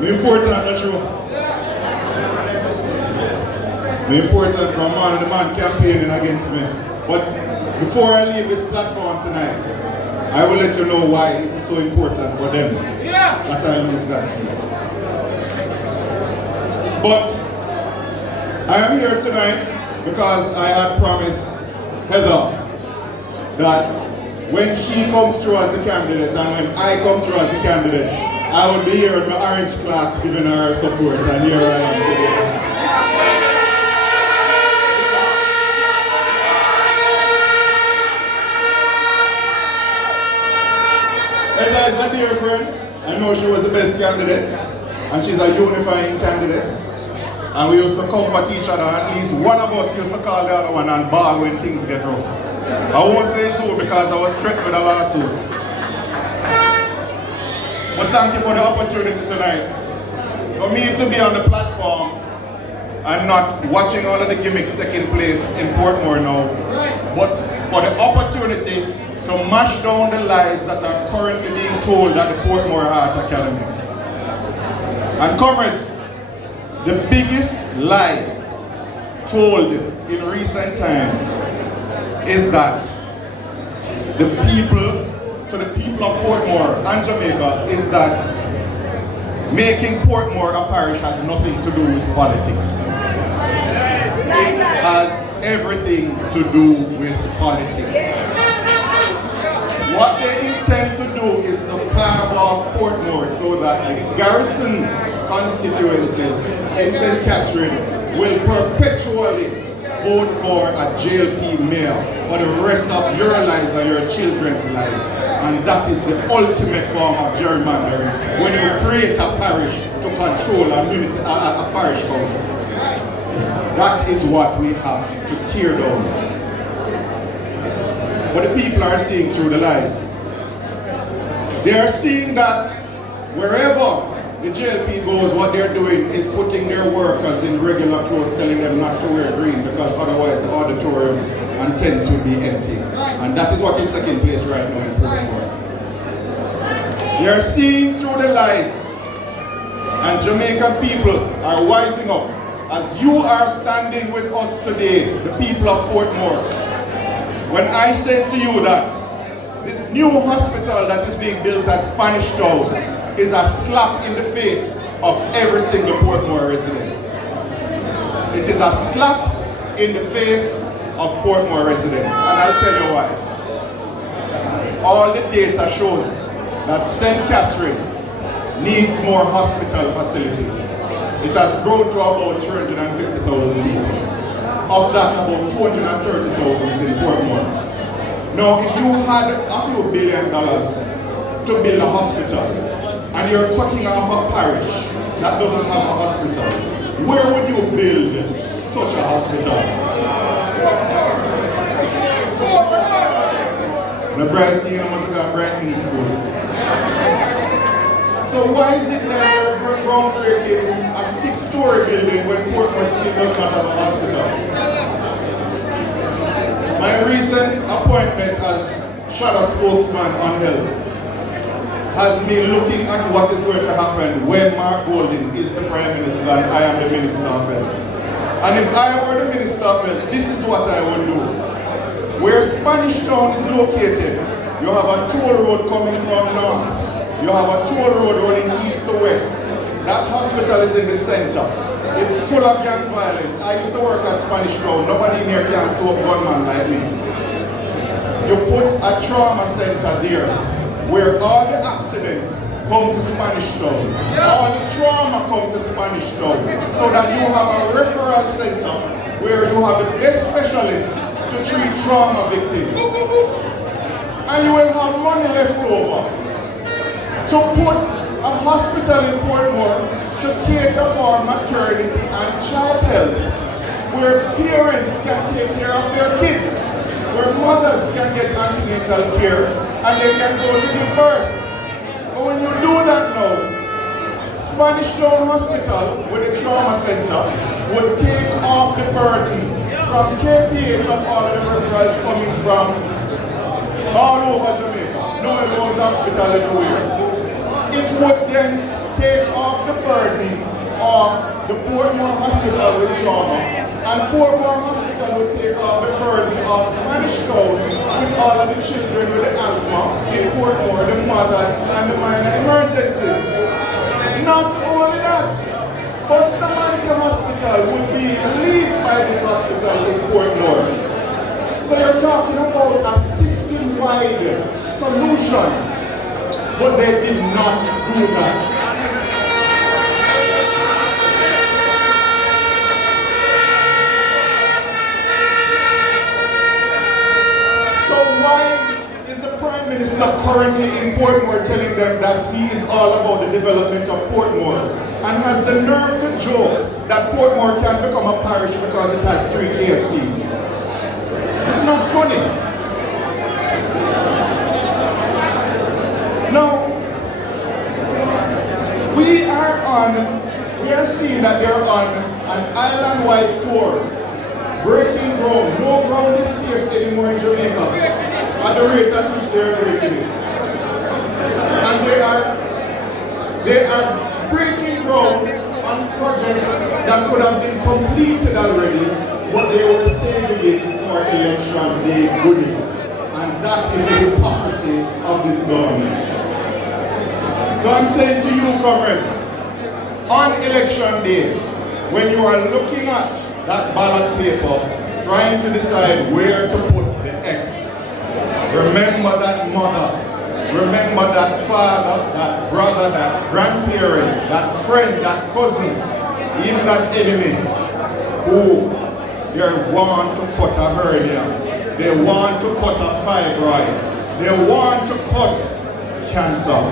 The important, not true. The important from morning to man campaigning against me. But before I leave this platform tonight, I will let you know why it is so important for them that I lose that seat. But I am here tonight because I had promised Heather that when she comes through as the candidate and when I come through as the candidate, I will be here in my orange class giving her support, and here I am today. Heather is a dear friend. I know she was the best candidate and she's a unifying candidate. And we used to comfort each other, at least one of us used to call the other one and ball when things get rough. I won't say so because I was threatened with a lawsuit. But thank you for the opportunity tonight. For me to be on the platform and not watching all of the gimmicks taking place in Portmore now, but for the opportunity to mash down the lies that are currently being told at the Portmore Art Academy. And comrades, the biggest lie told in recent times is that the people of Portmore and Jamaica is that making Portmore a parish has nothing to do with politics. It has everything to do with politics. What they intend to do is to carve off Portmore so that the garrison constituencies in St. Catherine will perpetually vote for a JLP mayor for the rest of your lives and your children's lives. And that is the ultimate form of gerrymandering, when you create a parish to control a parish council. That is what we have to tear down. But the people are seeing through the lies. They are seeing that wherever the JLP goes, what they're doing is putting their workers in regular clothes, telling them not to wear green because otherwise the auditoriums and tents will be empty. And that is what is taking place right now in Portmore. They are seeing through the lies, and Jamaican people are wising up. As you are standing with us today, the people of Portmore, when I say to you that this new hospital that is being built at Spanish Town is a slap in the face of every single Portmore resident. It is a slap in the face of Portmore residents, and I'll tell you why. All the data shows that St. Catherine needs more hospital facilities. It has grown to about 350,000 people. Of that, about 230,000 is in Portmore. Now, if you had a few $1 billion to build a hospital, and you're cutting off a parish that doesn't have a hospital, where would you build such a hospital? The bright thing must have bright in school. So why is it that we're groundbreaking a 6-story building when Portmore still does not have a hospital? My recent appointment as shadow spokesman on health has me looking at what is going to happen when Mark Golding is the Prime Minister and I am the Minister of Health. And if I were the Minister of Health, this is what I would do. Where Spanish Town is located, you have a toll road coming from north. You have a toll road running east to west. That hospital is in the center. It's full of gang violence. I used to work at Spanish Town. Nobody here can sew up gunman like me. You put a trauma center there, where all the accidents come to Spanish Town. All the trauma come to Spanish Town. So that you have a referral center where you have the best specialists to treat trauma victims. And you will have money left over to put a hospital in Portmore to cater for maternity and child health, where parents can take care of their kids, where mothers can get antenatal care, and they can go to give birth. But when you do that now, Spanish Town Hospital with a trauma center would take off the burden from KPH of all of the referrals coming from all over Jamaica. No one's hospital everywhere. It would then take off the burden of the Portmore Hospital with trauma, and Portmore Hospital would take off the burden of Spanish Town with all of the children with the asthma in Portmore, the mothers and the minor emergencies. Not only that, Bustamante Hospital would be relieved by this hospital in Portmore. So you're talking about a system-wide solution. But they did not do that. So why is the Prime Minister currently in Portmore telling them that he is all about the development of Portmore, and has the nerve to joke that Portmore can become a parish because it has 3 KFCs? It's not funny. Now, we are seeing that they're on an island-wide tour, breaking ground. No ground is safe anymore in Jamaica at the rate at which they're breaking it. And they are breaking ground on projects that could have been completed already but they were saving it for election day goodies. And that is the hypocrisy of this government. So I'm saying to you, comrades, on election day, when you are looking at that ballot paper, trying to decide where to put the X, remember that mother, remember that father, that brother, that grandparents, that friend, that cousin, even that enemy who they want to cut a hernia, they want to cut a fibroid, they want to cut cancer.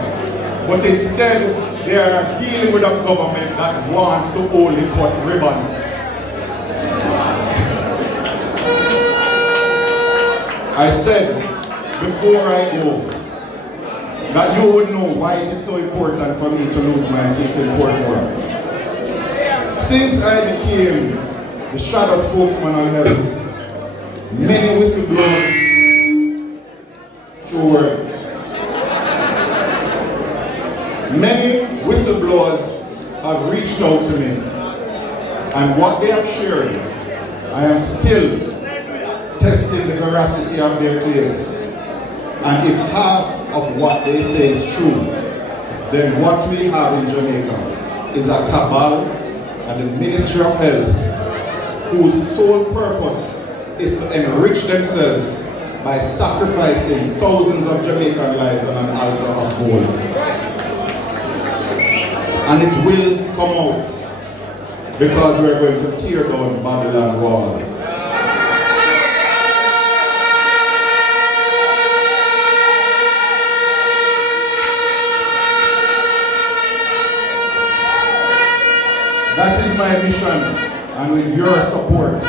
But instead, they are dealing with a government that wants to only cut ribbons. I said before I go that you would know why it is so important for me to lose my seat in Portmore. Since I became the shadow spokesman on health, many whistleblowers through many whistleblowers have reached out to me, and what they have shared, I am still testing the veracity of their claims. And if half of what they say is true, then what we have in Jamaica is a cabal and the Ministry of Health whose sole purpose is to enrich themselves by sacrificing thousands of Jamaican lives on an altar of gold. And it will come out because we're going to tear down Babylon walls. That is my mission, and with your support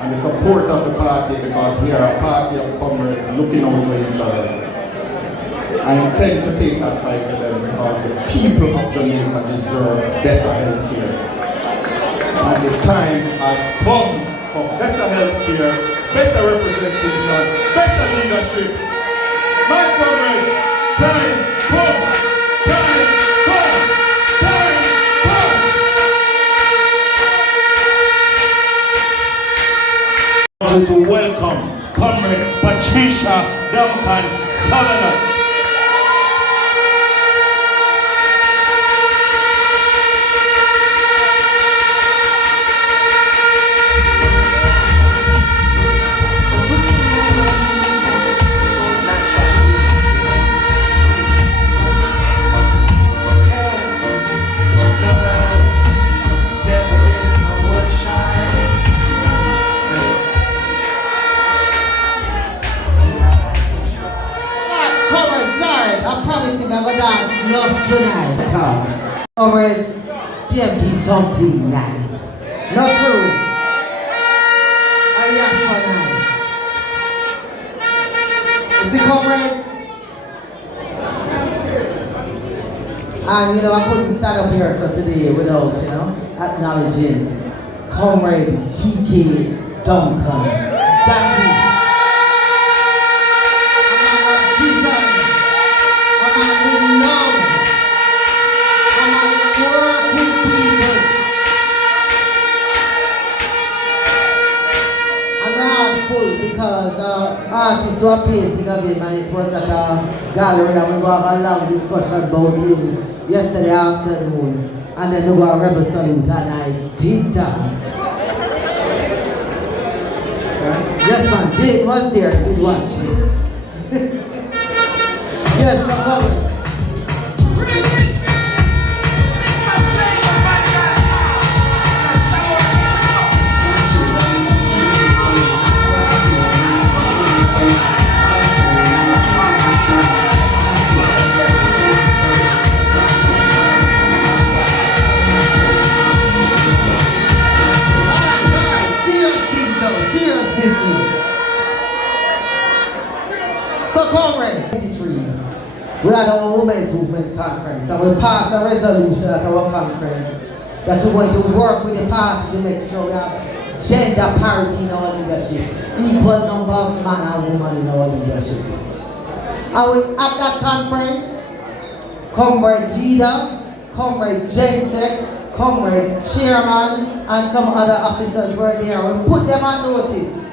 and the support of the party, because we are a party of comrades looking out for each other, I intend to take that fight to them because the people of Jamaica deserve better health care. And the time has come for better health care, better representation, better leadership. My comrades, time come, time come, time come. To welcome Comrade Patricia Duncan Sutherland. Love tonight. Comrades, PMP something nice. Not true. I ask for nice. You see, comrades? And I couldn't stand up here so today without, acknowledging Comrade TK Duncan. Artists were painting of him, and it was at a gallery, and we go have a long discussion about him yesterday afternoon, and then we go a rebel salute, and I did dance. Yes man, Jade was there, did watch it. Yes, no problem. So comrade, 83, we had our Women's Movement Conference, and we passed a resolution at our conference that we want to work with the party to make sure we have gender parity in our leadership, equal number of man and woman in our leadership. And we, at that conference, comrade leader, comrade Jensek, comrade, chairman, and some other officers were there. We put them on notice.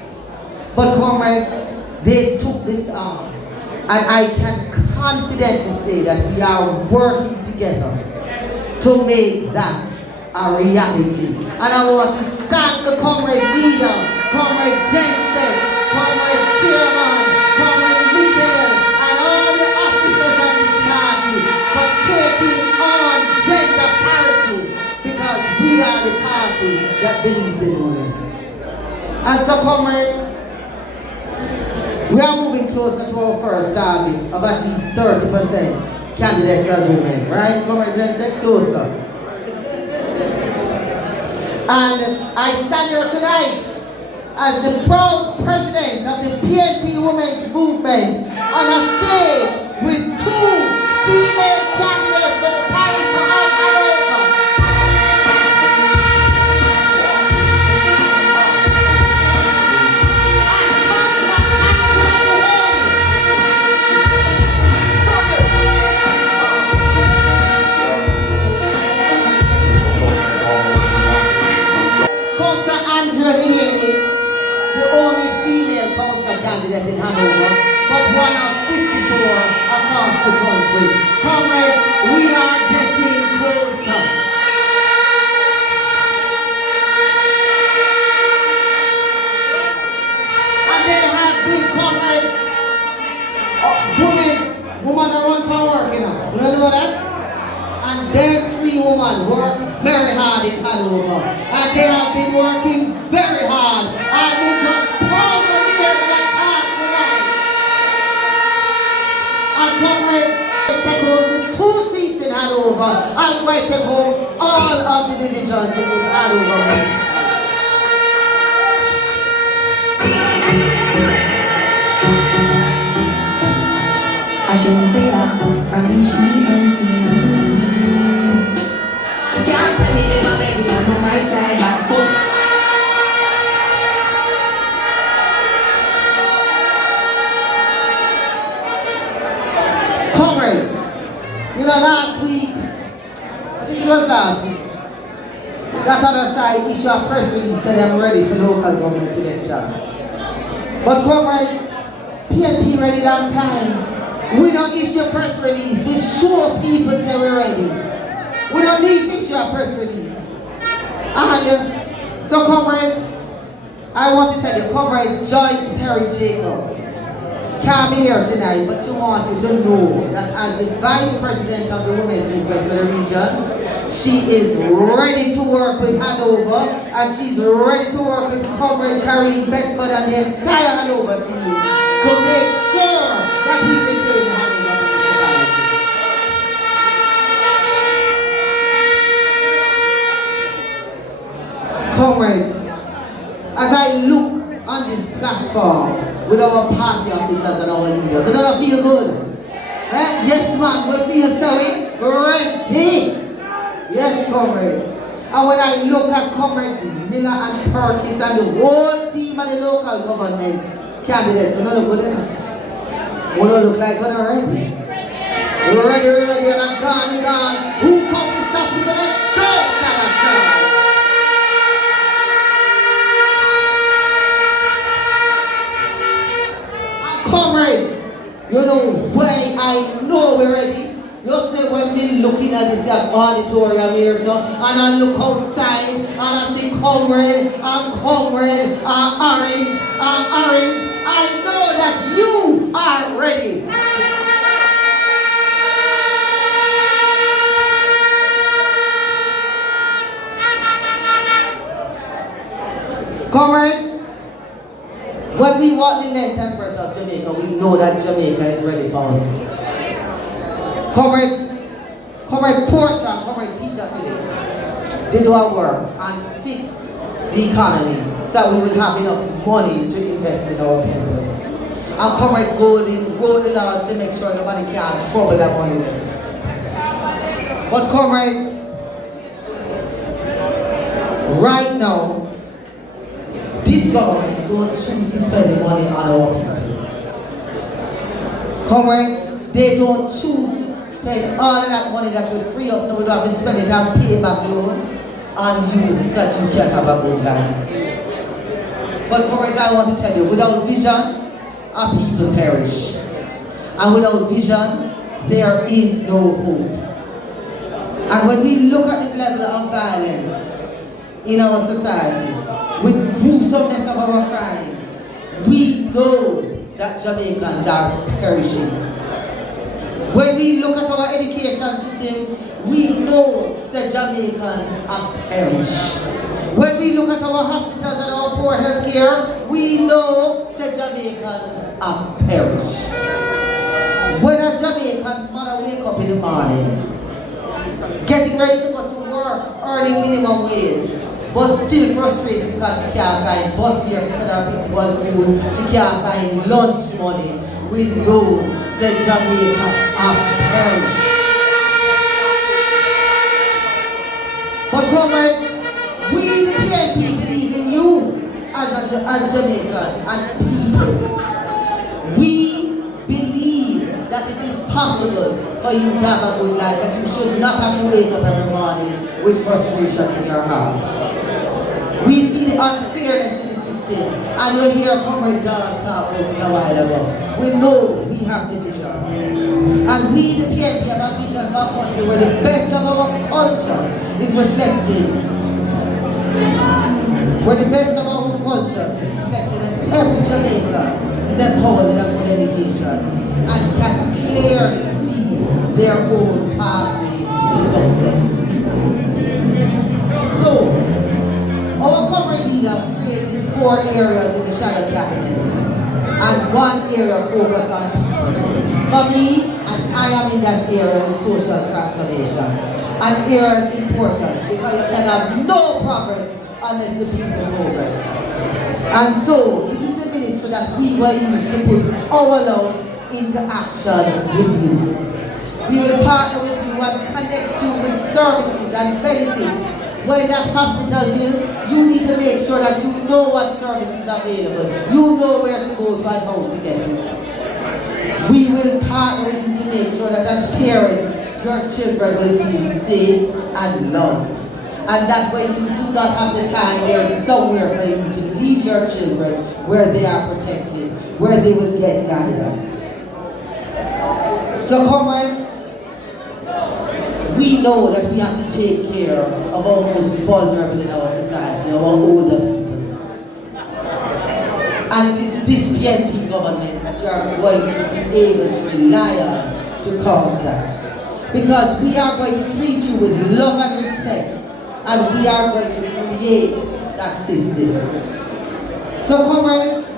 But comrade, they took this on. And I can confidently say that we are working together to make that a reality. And I want to thank the comrade leader, comrade Jensen, comrade chairman, comrade Michael, and all the officers of this party for taking on gender parity, because we are the party that believes in women. And so comrade, we are moving closer to our first target of at least 30% candidates as women, right? Comrade Jensen, closer. And I stand here tonight as the proud president of the PNP Women's Movement on a stage with 2 female candidates for the parish of Hanover. The only female council candidate in Hanover, but one of 54 across the country. Comrades, we are getting closer. And there have been comrades, women that run for work, you know that? And their 3 women work very hard in Hanover. And they have been working very hard. And we just proud to hear that talk tonight. And comrades, I take home the 2 seats in Hanover. And I take home all of the divisions in Hanover. I shouldn't say that, I mean she empty. Can't tell me that my baby not on my side, like boom. Comrades, you know last week, I think it was last week, that other side issued a press release said I'm ready for local government election. But comrades, PNP ready long time. We don't issue a press release. We show people say we're ready. We don't need to issue a press release. And so comrades, I want to tell you, comrade Joyce Perry Jacobs can't be here tonight, but she wanted to know that as the Vice President of the Women's Movement for the region, she is ready to work with Hanover, and she's ready to work with comrade Kareem Bedford and the entire Hanover team to make sure that we retain Hanover municipality. Comrades, as I look on this platform with our party officers and our leaders, it doesn't feel good. Eh? Yes, man, we feel so ready. Yes, comrades. And when I look at comrades Miller and Perkins and the whole team of the local government candidates, we don't look good enough. We don't look like we're ready. We're ready, and I'm gone. Who comes to stop us? Let's go, comrades, you know why I know we're ready? You say when me looking at this auditorium here, so, and I look outside and I see comrade and comrade and orange and orange, I know that you are ready. Comrades, when we walk the length and breadth of Jamaica, we know that Jamaica is ready for us. Comrade Portia, comrade Peter Phillips, they do our work and fix the economy so we will have enough money to invest in our people. And comrade Golden wrote the laws to make sure nobody can trouble that money. But comrade, right now, this government don't choose to spend the money on our people. Comrades, they don't choose then all of that money that will free up so we don't have to spend it and pay back loan on you so that you can have a good life. But comrades, I want to tell you, without vision, our people perish. And without vision, there is no hope. And when we look at the level of violence in our society, with gruesomeness of our crime, we know that Jamaicans are perishing. When we look at our education system, we know that Jamaicans are perished. When we look at our hospitals and our poor health care, we know that Jamaicans are perished. When a Jamaican mother wake up in the morning, getting ready to go to work, earning minimum wage, but still frustrated because she can't find bus fare to send her people's school, she can't find lunch money, we know that Jamaica are perished. But comrades, we the PNP believe in you as Jamaicans and people. We believe that it is possible for you to have a good life, that you should not have to wake up every morning with frustration in your heart. We see the unfairness in the system, and you hear Comrade Dawes talk about it a while ago. We know we have the vision. And we, the PNP, have a vision for a country where the best of our culture is reflected. Where the best of our culture is reflected in every Jamaican is empowered with a good education and can clearly see their own pathway to success. So, our comrade leader created 4 areas in the shadow cabinet and 1 area focused on people. For me, and I am in that area with social transformation. An area is important because you can have no progress unless the people progress. And so, this is a ministry that we were used to put our love into action with you. We will partner with you and connect you with services and benefits. When that hospital bill, you need to make sure that you know what service is available. You know where to go to and how to get it. We will partner with you to make sure that as parents, your children will feel safe and loved. And that when you do not have the time, there is somewhere for you to leave your children where they are protected, where they will get guidance. So comrades, we know that we have to take care of our most vulnerable in our society, our older people. And it is this PNP government that you are going to be able to rely on to cause that. Because we are going to treat you with love and respect, and we are going to create that system. So comrades,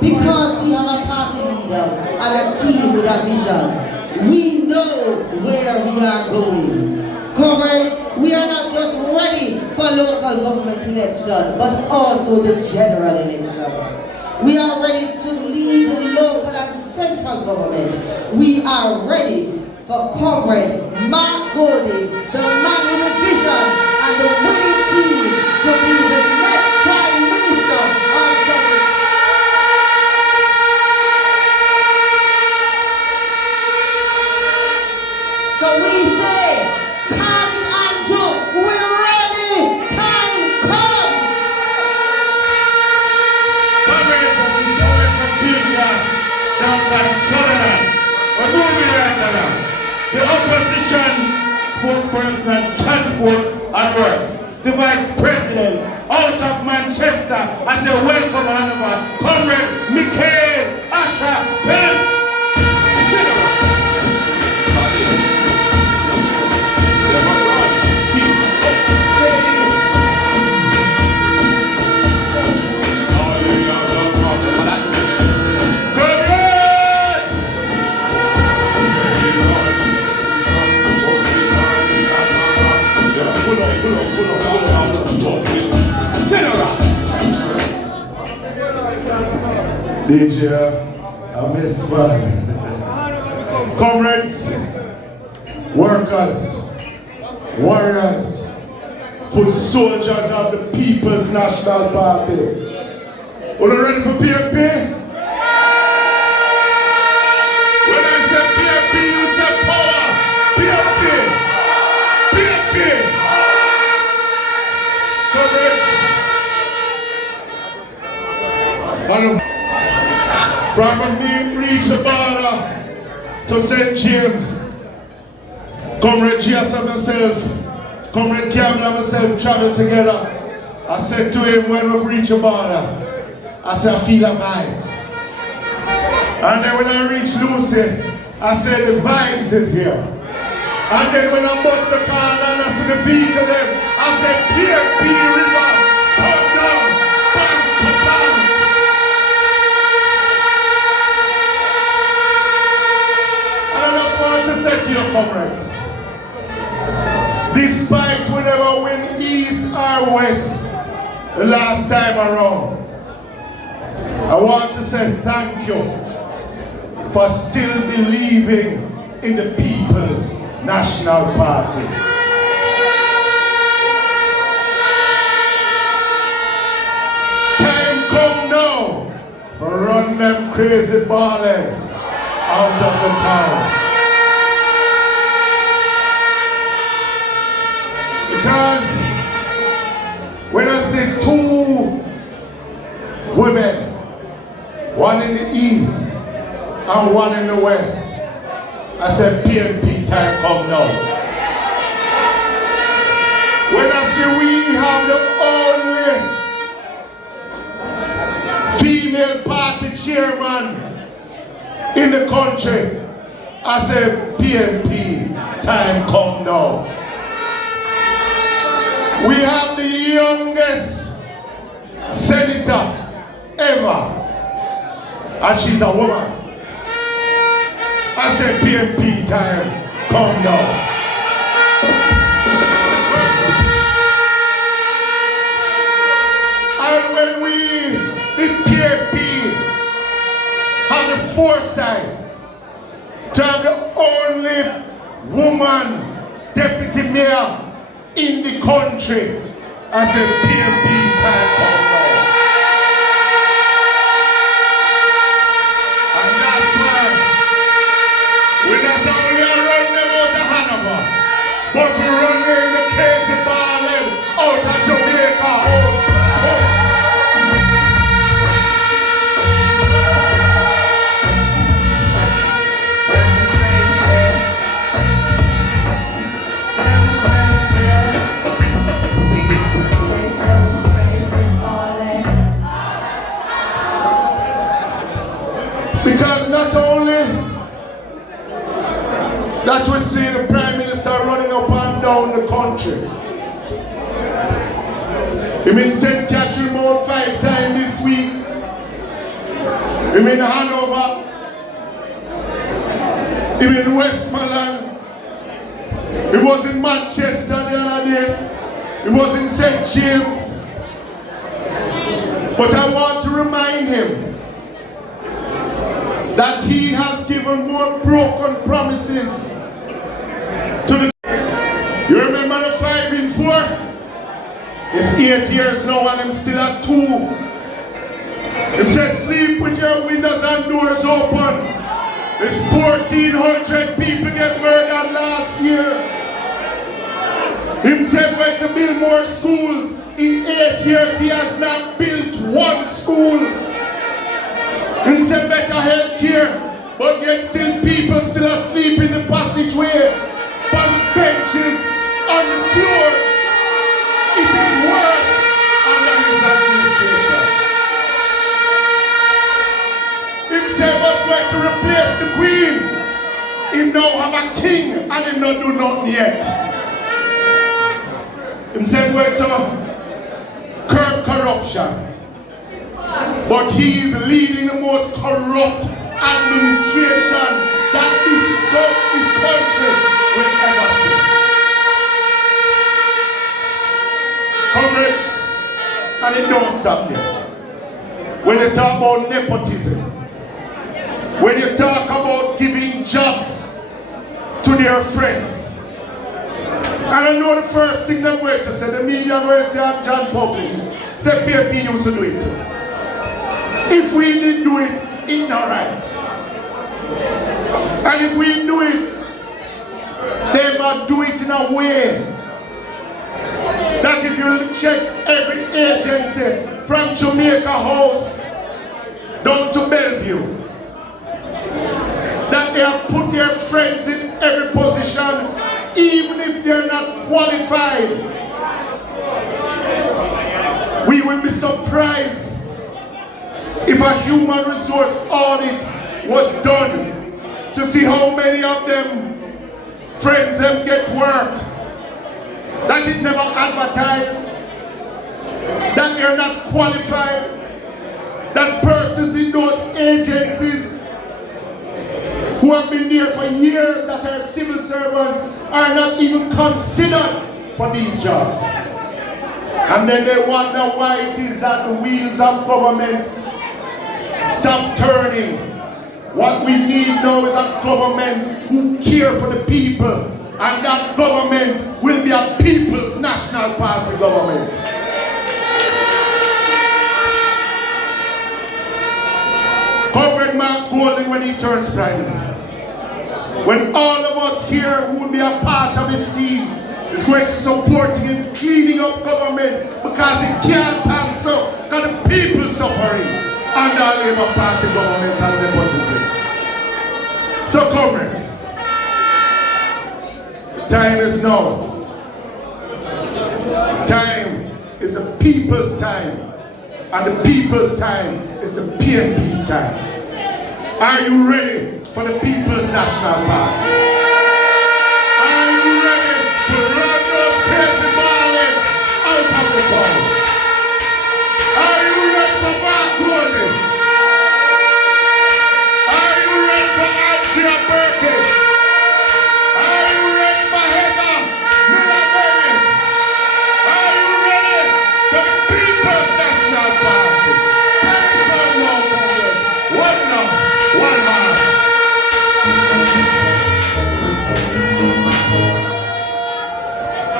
because we have a party leader and a team with a vision, we know where we are going. Comrades, we are not just ready for local government election, but also the general election. We are ready to lead the local and central government. We are ready for Comrade Mark Golding, the man with a vision and the winning team to be the next Prime Minister of Jamaica. So we say, come Andrew, we're ready, time come. Comrades, we're from Tunisia, down by Solomon. We're moving right now. The opposition spokesperson, transport and works. The vice president out of Manchester. I say welcome Hanover, Comrade Michael Asha Pell. DJ, I miss man. Comrades, workers, warriors, foot soldiers of the People's National Party. Are you ready for PNP? When I say PNP, you say power. From me reach the border to St. James, Comrade J.S. and myself, Comrade Campbell and myself travel together. I said to him when we reach the border, I said I feel the vibes. And then when I reach Lucy, I said the vibes is here. And then when I bust the car and I see the vehicle there, I said PFP River, come down, bang to bang. And I just want to say to your comrades, despite we never win east or west the last time around, I want to say thank you for still believing in the People's National Party. Time come now for run them crazy ballers out of the town. Because when I see two women, one in the east and one in the west, I said PNP time come now. When I see we have the only female party chairman in the country, I said PNP time come now. We have the youngest senator ever, and she's a woman. I said PNP time, come now. And when we, the PNP, have the foresight to have the only woman deputy mayor in the country, I said PNP time, come now. And that's why we not only run them out of Hanover, but we run them in the crazy ballin' out of Jamaica house. Because not only that we see the Prime Minister running up and down the country. Him in St. Catherine Mount 5 times this week. Him in Hanover. Him in Westmoreland. He was in Manchester the other day. He was in St. James. But I want to remind him that he has given more broken promises to the... You remember the 5 in 4? It's 8 years now and I'm still at 2. It says sleep with your windows and doors open. There's 1,400 people get murdered last year. Him said we're to build more schools. In 8 years he has not built one school. Him said better health care, but yet still people still asleep in the passageway, on the benches, on the floor. It is worse under his administration. Him said was going to replace the queen. Him now have a king and him not do nothing yet. Him said we're to curb corruption. But he is leading the most corrupt administration that this country will ever see. Comrades, and it don't stop here. When you talk about nepotism, when you talk about giving jobs to their friends, and I know the first thing that works, I said the media will say John Public, said PFP used to do it too. If we didn't do it, it's not right. And if we do it, they might do it in a way that if you check every agency from Jamaica House down to Bellevue, that they have put their friends in every position, even if they're not qualified. We will be surprised if a human resource audit was done to see how many of them friends them get work, that it never advertised, that they're not qualified, that persons in those agencies who have been there for years that are civil servants are not even considered for these jobs. And then they wonder why it is that the wheels of government stop turning. What we need now is a government who care for the people, and that government will be a People's National Party government. Comrade Mark Golding, when he turns Prime Minister, when all of us here who will be a part of his team is going to support him in cleaning up government, because it can't stand so, because the people suffering under a Labour Party government and nepotism. So comrades, time is now. Time is the people's time, and the people's time is the PNP's time. Are you ready for the People's National Party? Are you ready to run those crazy violence out of the town? Are you ready for Mark Golding? Are you ready for Andrea Burkett? Are you ready for Heather Miller-Berry? Are you ready for the People's National Party? One love, one heart.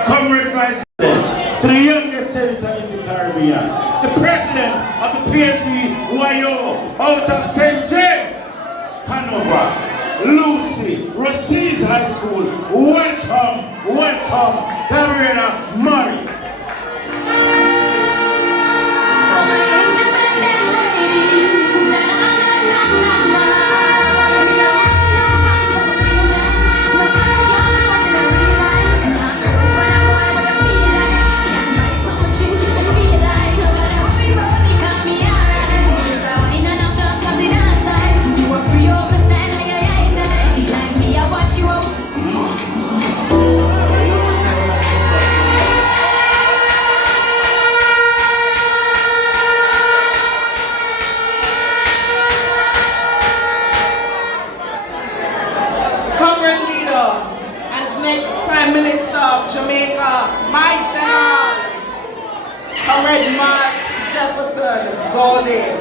Comrade Vice President, to the youngest senator in the Caribbean, the president of the PNP YO out of St. James, Hanover, Lucy, Rosie's High School, welcome, welcome, Gabriela Morris. Minister of Jamaica, my general, Comrade Mark Golding.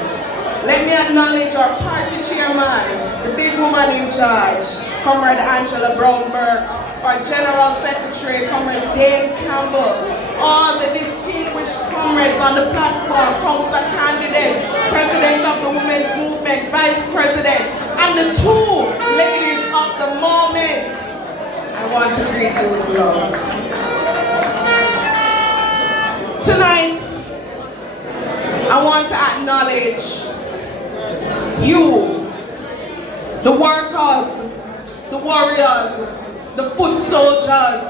Let me acknowledge our party chairman, the big woman in charge, Comrade Angela Brownberg, our general secretary, Comrade Dave Campbell, all the distinguished comrades on the platform, council candidates, president of the Women's Movement, vice president, and the two ladies of the moment. I want to greet you with love. Tonight, I want to acknowledge you, the workers, the warriors, the foot soldiers,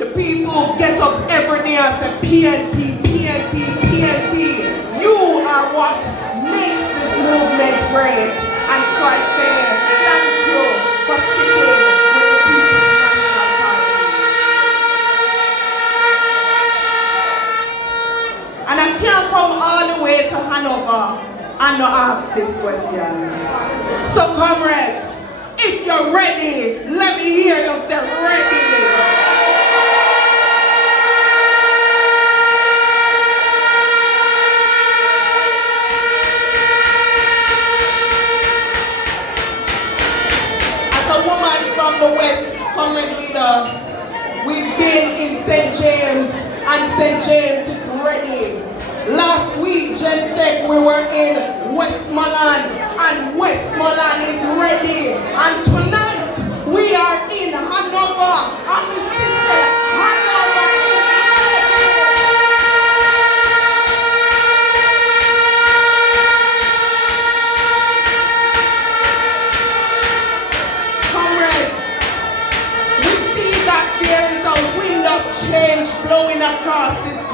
the people who get up every day and say PNP, PNP, PNP. You are what makes this movement great. And so I say thank you for sticking with the people. And I can't come all the way to Hanover and not ask this question. So comrades, if you're ready, let me hear you say ready. As a woman from the West, comrade leader, we've been in St. James, and St. James is ready. Last week, Jen said we were in Westmoreland, and Westmoreland is ready. And tonight, we are in Hanover, and the sister, Hanover is ready.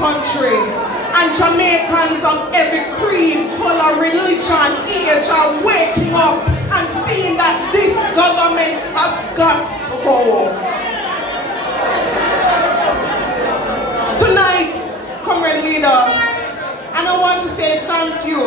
country. And Jamaicans of every creed, color, religion, age are waking up and seeing that this government has got to go. Tonight, comrade leader, and I want to say thank you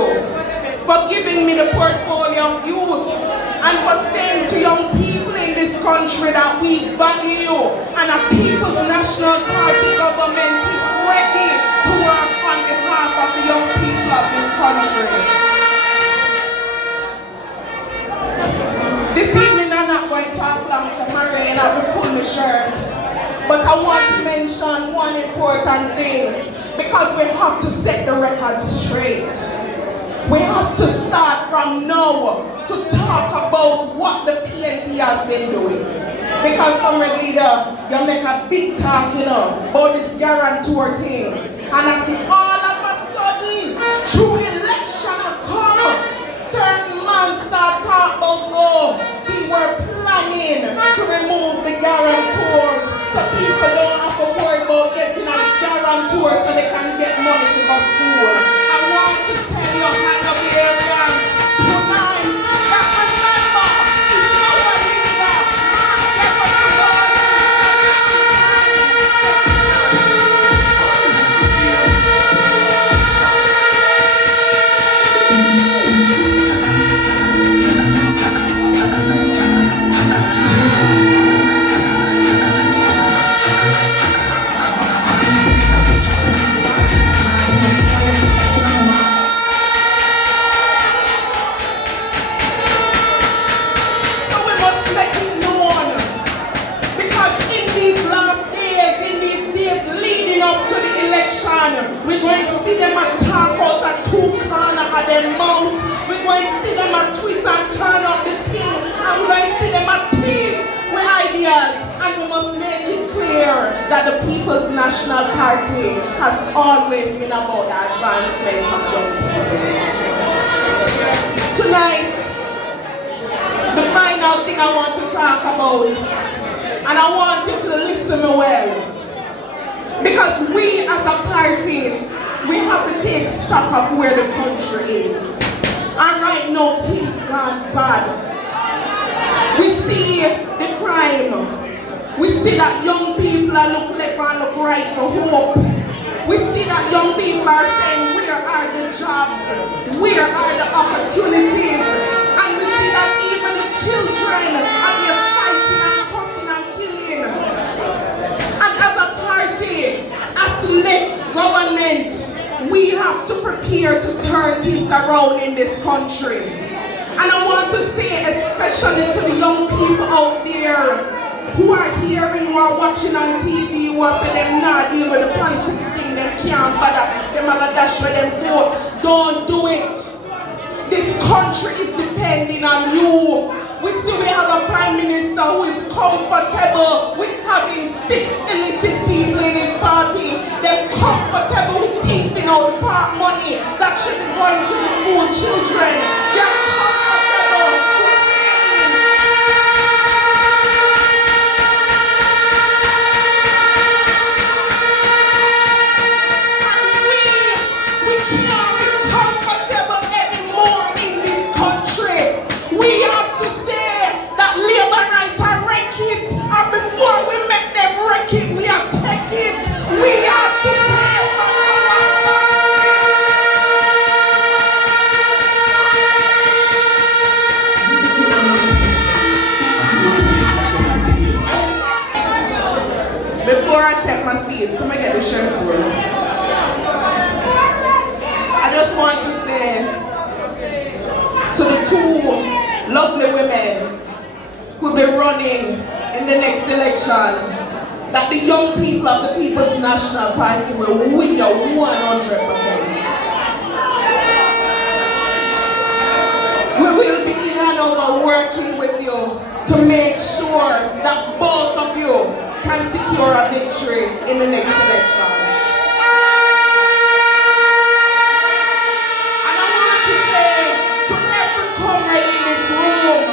for giving me the portfolio of youth and for saying to young people in this country that we value you and a People's National Party government is ready to work on behalf of the young people of this country. This evening I'm not going to talk long to Marie and I will pull my shirt. But I want to mention one important thing because we have to set the record straight. We have to start from now to talk about what the PNP has been doing. Because, comrade leader, you make a big talk, about this guarantor thing. And I see all of a sudden, through election come, certain men start talking about, we were planning to remove the guarantors so people don't have to worry about getting a guarantor so they can get money to go to school. I want to tell you, Hanover, tonight, that remember, is our leader, we're going to see them talk out of two corners of their mouth. We're going to see them twist and turn up the thing. And we're going to see them tweet with ideas. And we must make it clear that the People's National Party has always been about the advancement of young people. Tonight, the final thing I want to talk about, and I want you to listen well. Because we as a party, we have to take stock of where the country is. And right now, things gone bad. We see the crime. We see that young people are look left and look right for hope. We see that young people are saying, where are the jobs? Where are the opportunities? And we see that even the children are here fighting and cussing and killing. And as a party, as the next government, we have to prepare to turn things around in this country. And I want to say, especially to the young people out there who are hearing, who are watching on TV, who are saying them not deal with the politics thing, them can't bother, them have a dash for them vote. Don't do it. This country is depending on you. We see we have a prime minister who is comfortable with having 6 illicit people in his party. They're comfortable with taking out the park money that should be going to the school children. They're comfortable with and we can't be comfortable anymore in this country. We have to say that labor rights are wreck it, and before we make them wreck it, we have to take it. We have to say before I take my seat, somebody get the shirt for me. I just want to say to the two lovely women who will be running in the next election that the young people of the People's National Party will win you 100%. We will be in Hanover working with you to make sure that both of you can secure a victory in the next election. And I want to say to every comrade in this room,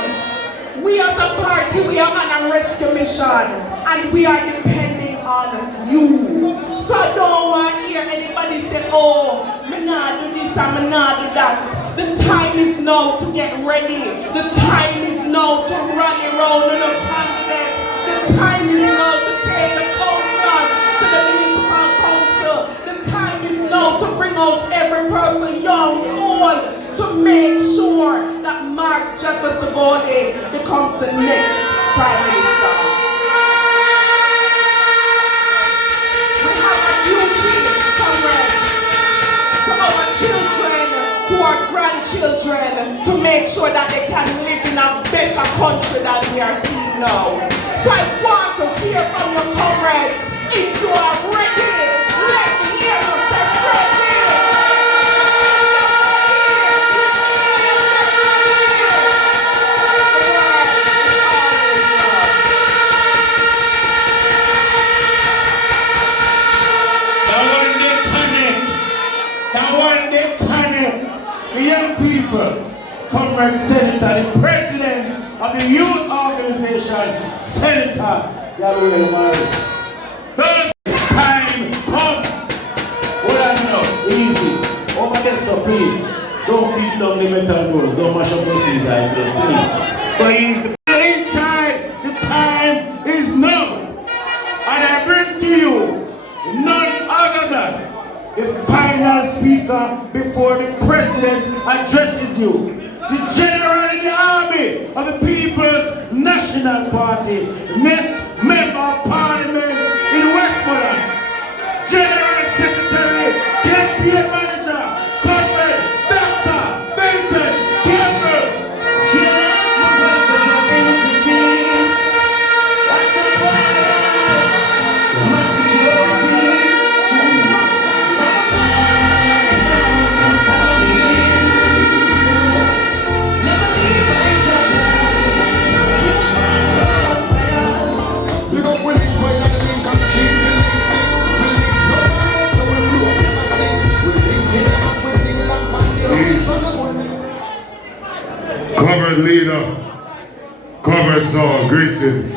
we as a party, we are on a rescue mission and we are depending on you. So I don't want to hear hear anybody say, oh, me nah do this and me nah do that. The time is now to get ready. The time is now to rally around on the continent. The time is now to take the council to the municipal council. The time is now to bring out every person, young, old, to make sure that Mark Jefferson Gordon becomes the next Prime Minister. We have a duty, comrades, to our children, to our grandchildren, to make sure that they can live in a better country than we are seeing now. So I want to hear from your comrades. If you are ready, let me hear you say ready. The young people, Comrade Senator, the president of the youth organization, Senator Gabriel Morris. First time come. Hold on now, easy. Over there, so please, don't beat down the metal doors, don't mash up those inside there, please. But easy. Inside, the time is now. And I bring to you none other than the final speaker before the president addresses you. The general in the army of the People's National Party, next member of parliament in Westmoreland, General Secretary, campaign manager, Comrade Dr. Benton Campbell. Covered leader, covered zone, greetings.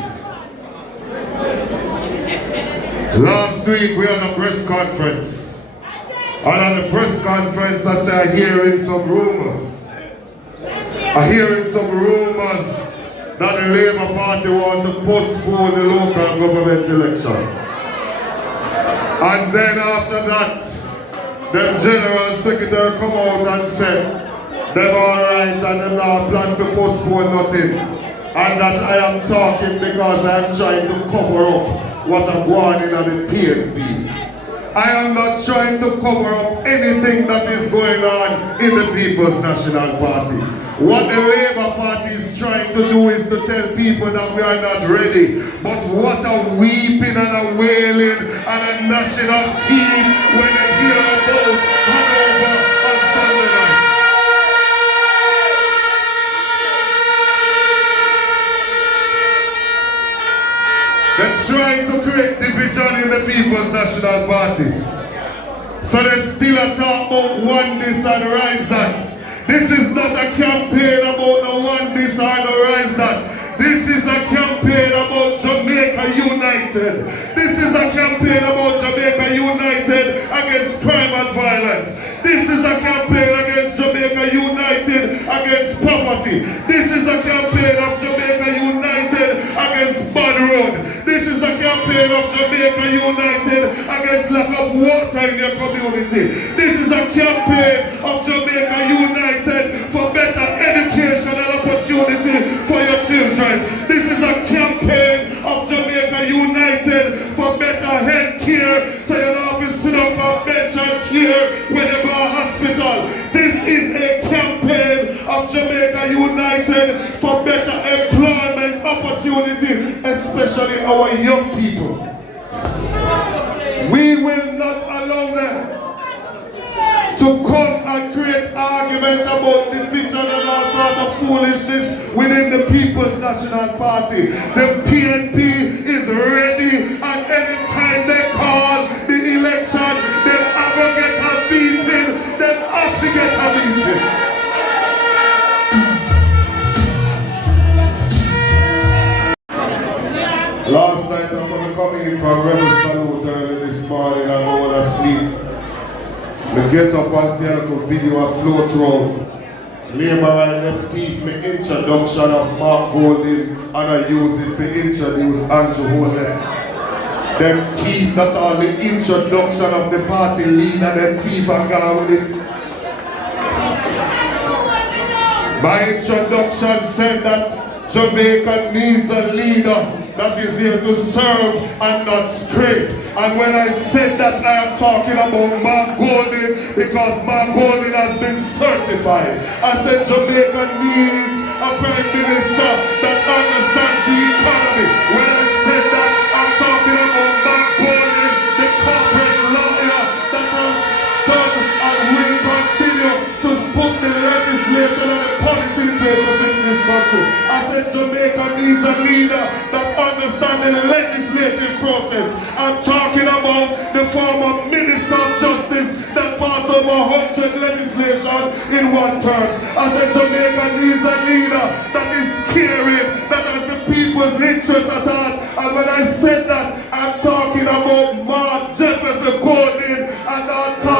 Last week we had a press conference. And on the press conference I said I'm hearing some rumors. I'm hearing some rumors that the Labour Party want to postpone the local government election. And then after that, the General Secretary come out and said, them alright and them not plan to postpone nothing. And that I am talking because I am trying to cover up what I'm going in on the PNP. I am not trying to cover up anything that is going on in the People's National Party. What the Labour Party is trying to do is to tell people that we are not ready. But what a weeping and a wailing and a gnashing of teeth when they hear about Hanover on Sunday night. They're trying to create division in the People's National Party. So they still a talk about one this and rise that. This is not a campaign about the one this or the rise that. This is a campaign about Jamaica United. This is a campaign about Jamaica United against crime and violence. This is a campaign against Jamaica United against poverty. This is a campaign of Jamaica United against bad road. This is a campaign of Jamaica United against lack of water in your community. This is a campaign of Jamaica United for better education and opportunity for your children. This is a campaign of Jamaica United for better health care so you don't have to sit up on bench and chair when you go to hospital. This is a campaign of Jamaica United for better employment opportunity, especially our young people. We will not allow them to come and create argument about division and all sorts of foolishness within the People's National Party. The PNP is ready, and any time they call the election, they have to get a beating, they have to get a beating. Last night I'm coming in from Rebel Salute early this morning and I was asleep. get up and see a little video of flow through. Labor and them teeth me introduction of Mark Golding and I use it to introduce Andrew Holness. Them teeth that are the introduction of the party leader, them teeth are gone with it. My introduction said that Jamaica needs a leader that is here to serve and not scrape. And when I said that, I am talking about Mark Golding because Mark Golding has been certified. I said Jamaica needs a prime minister that understands the economy. When I said that, I'm talking about Mark Golding, the corporate lawyer that has done and will continue to put the legislation and the policy in place to fix this country. I said Jamaica needs a leader that understands the legislative process. I'm talking about the former Minister of Justice that passed over 100 legislation in one term. I said Jamaica needs a leader that is caring, that has the people's interest at heart. And when I said that, I'm talking about Mark Jefferson Golding and I'm talking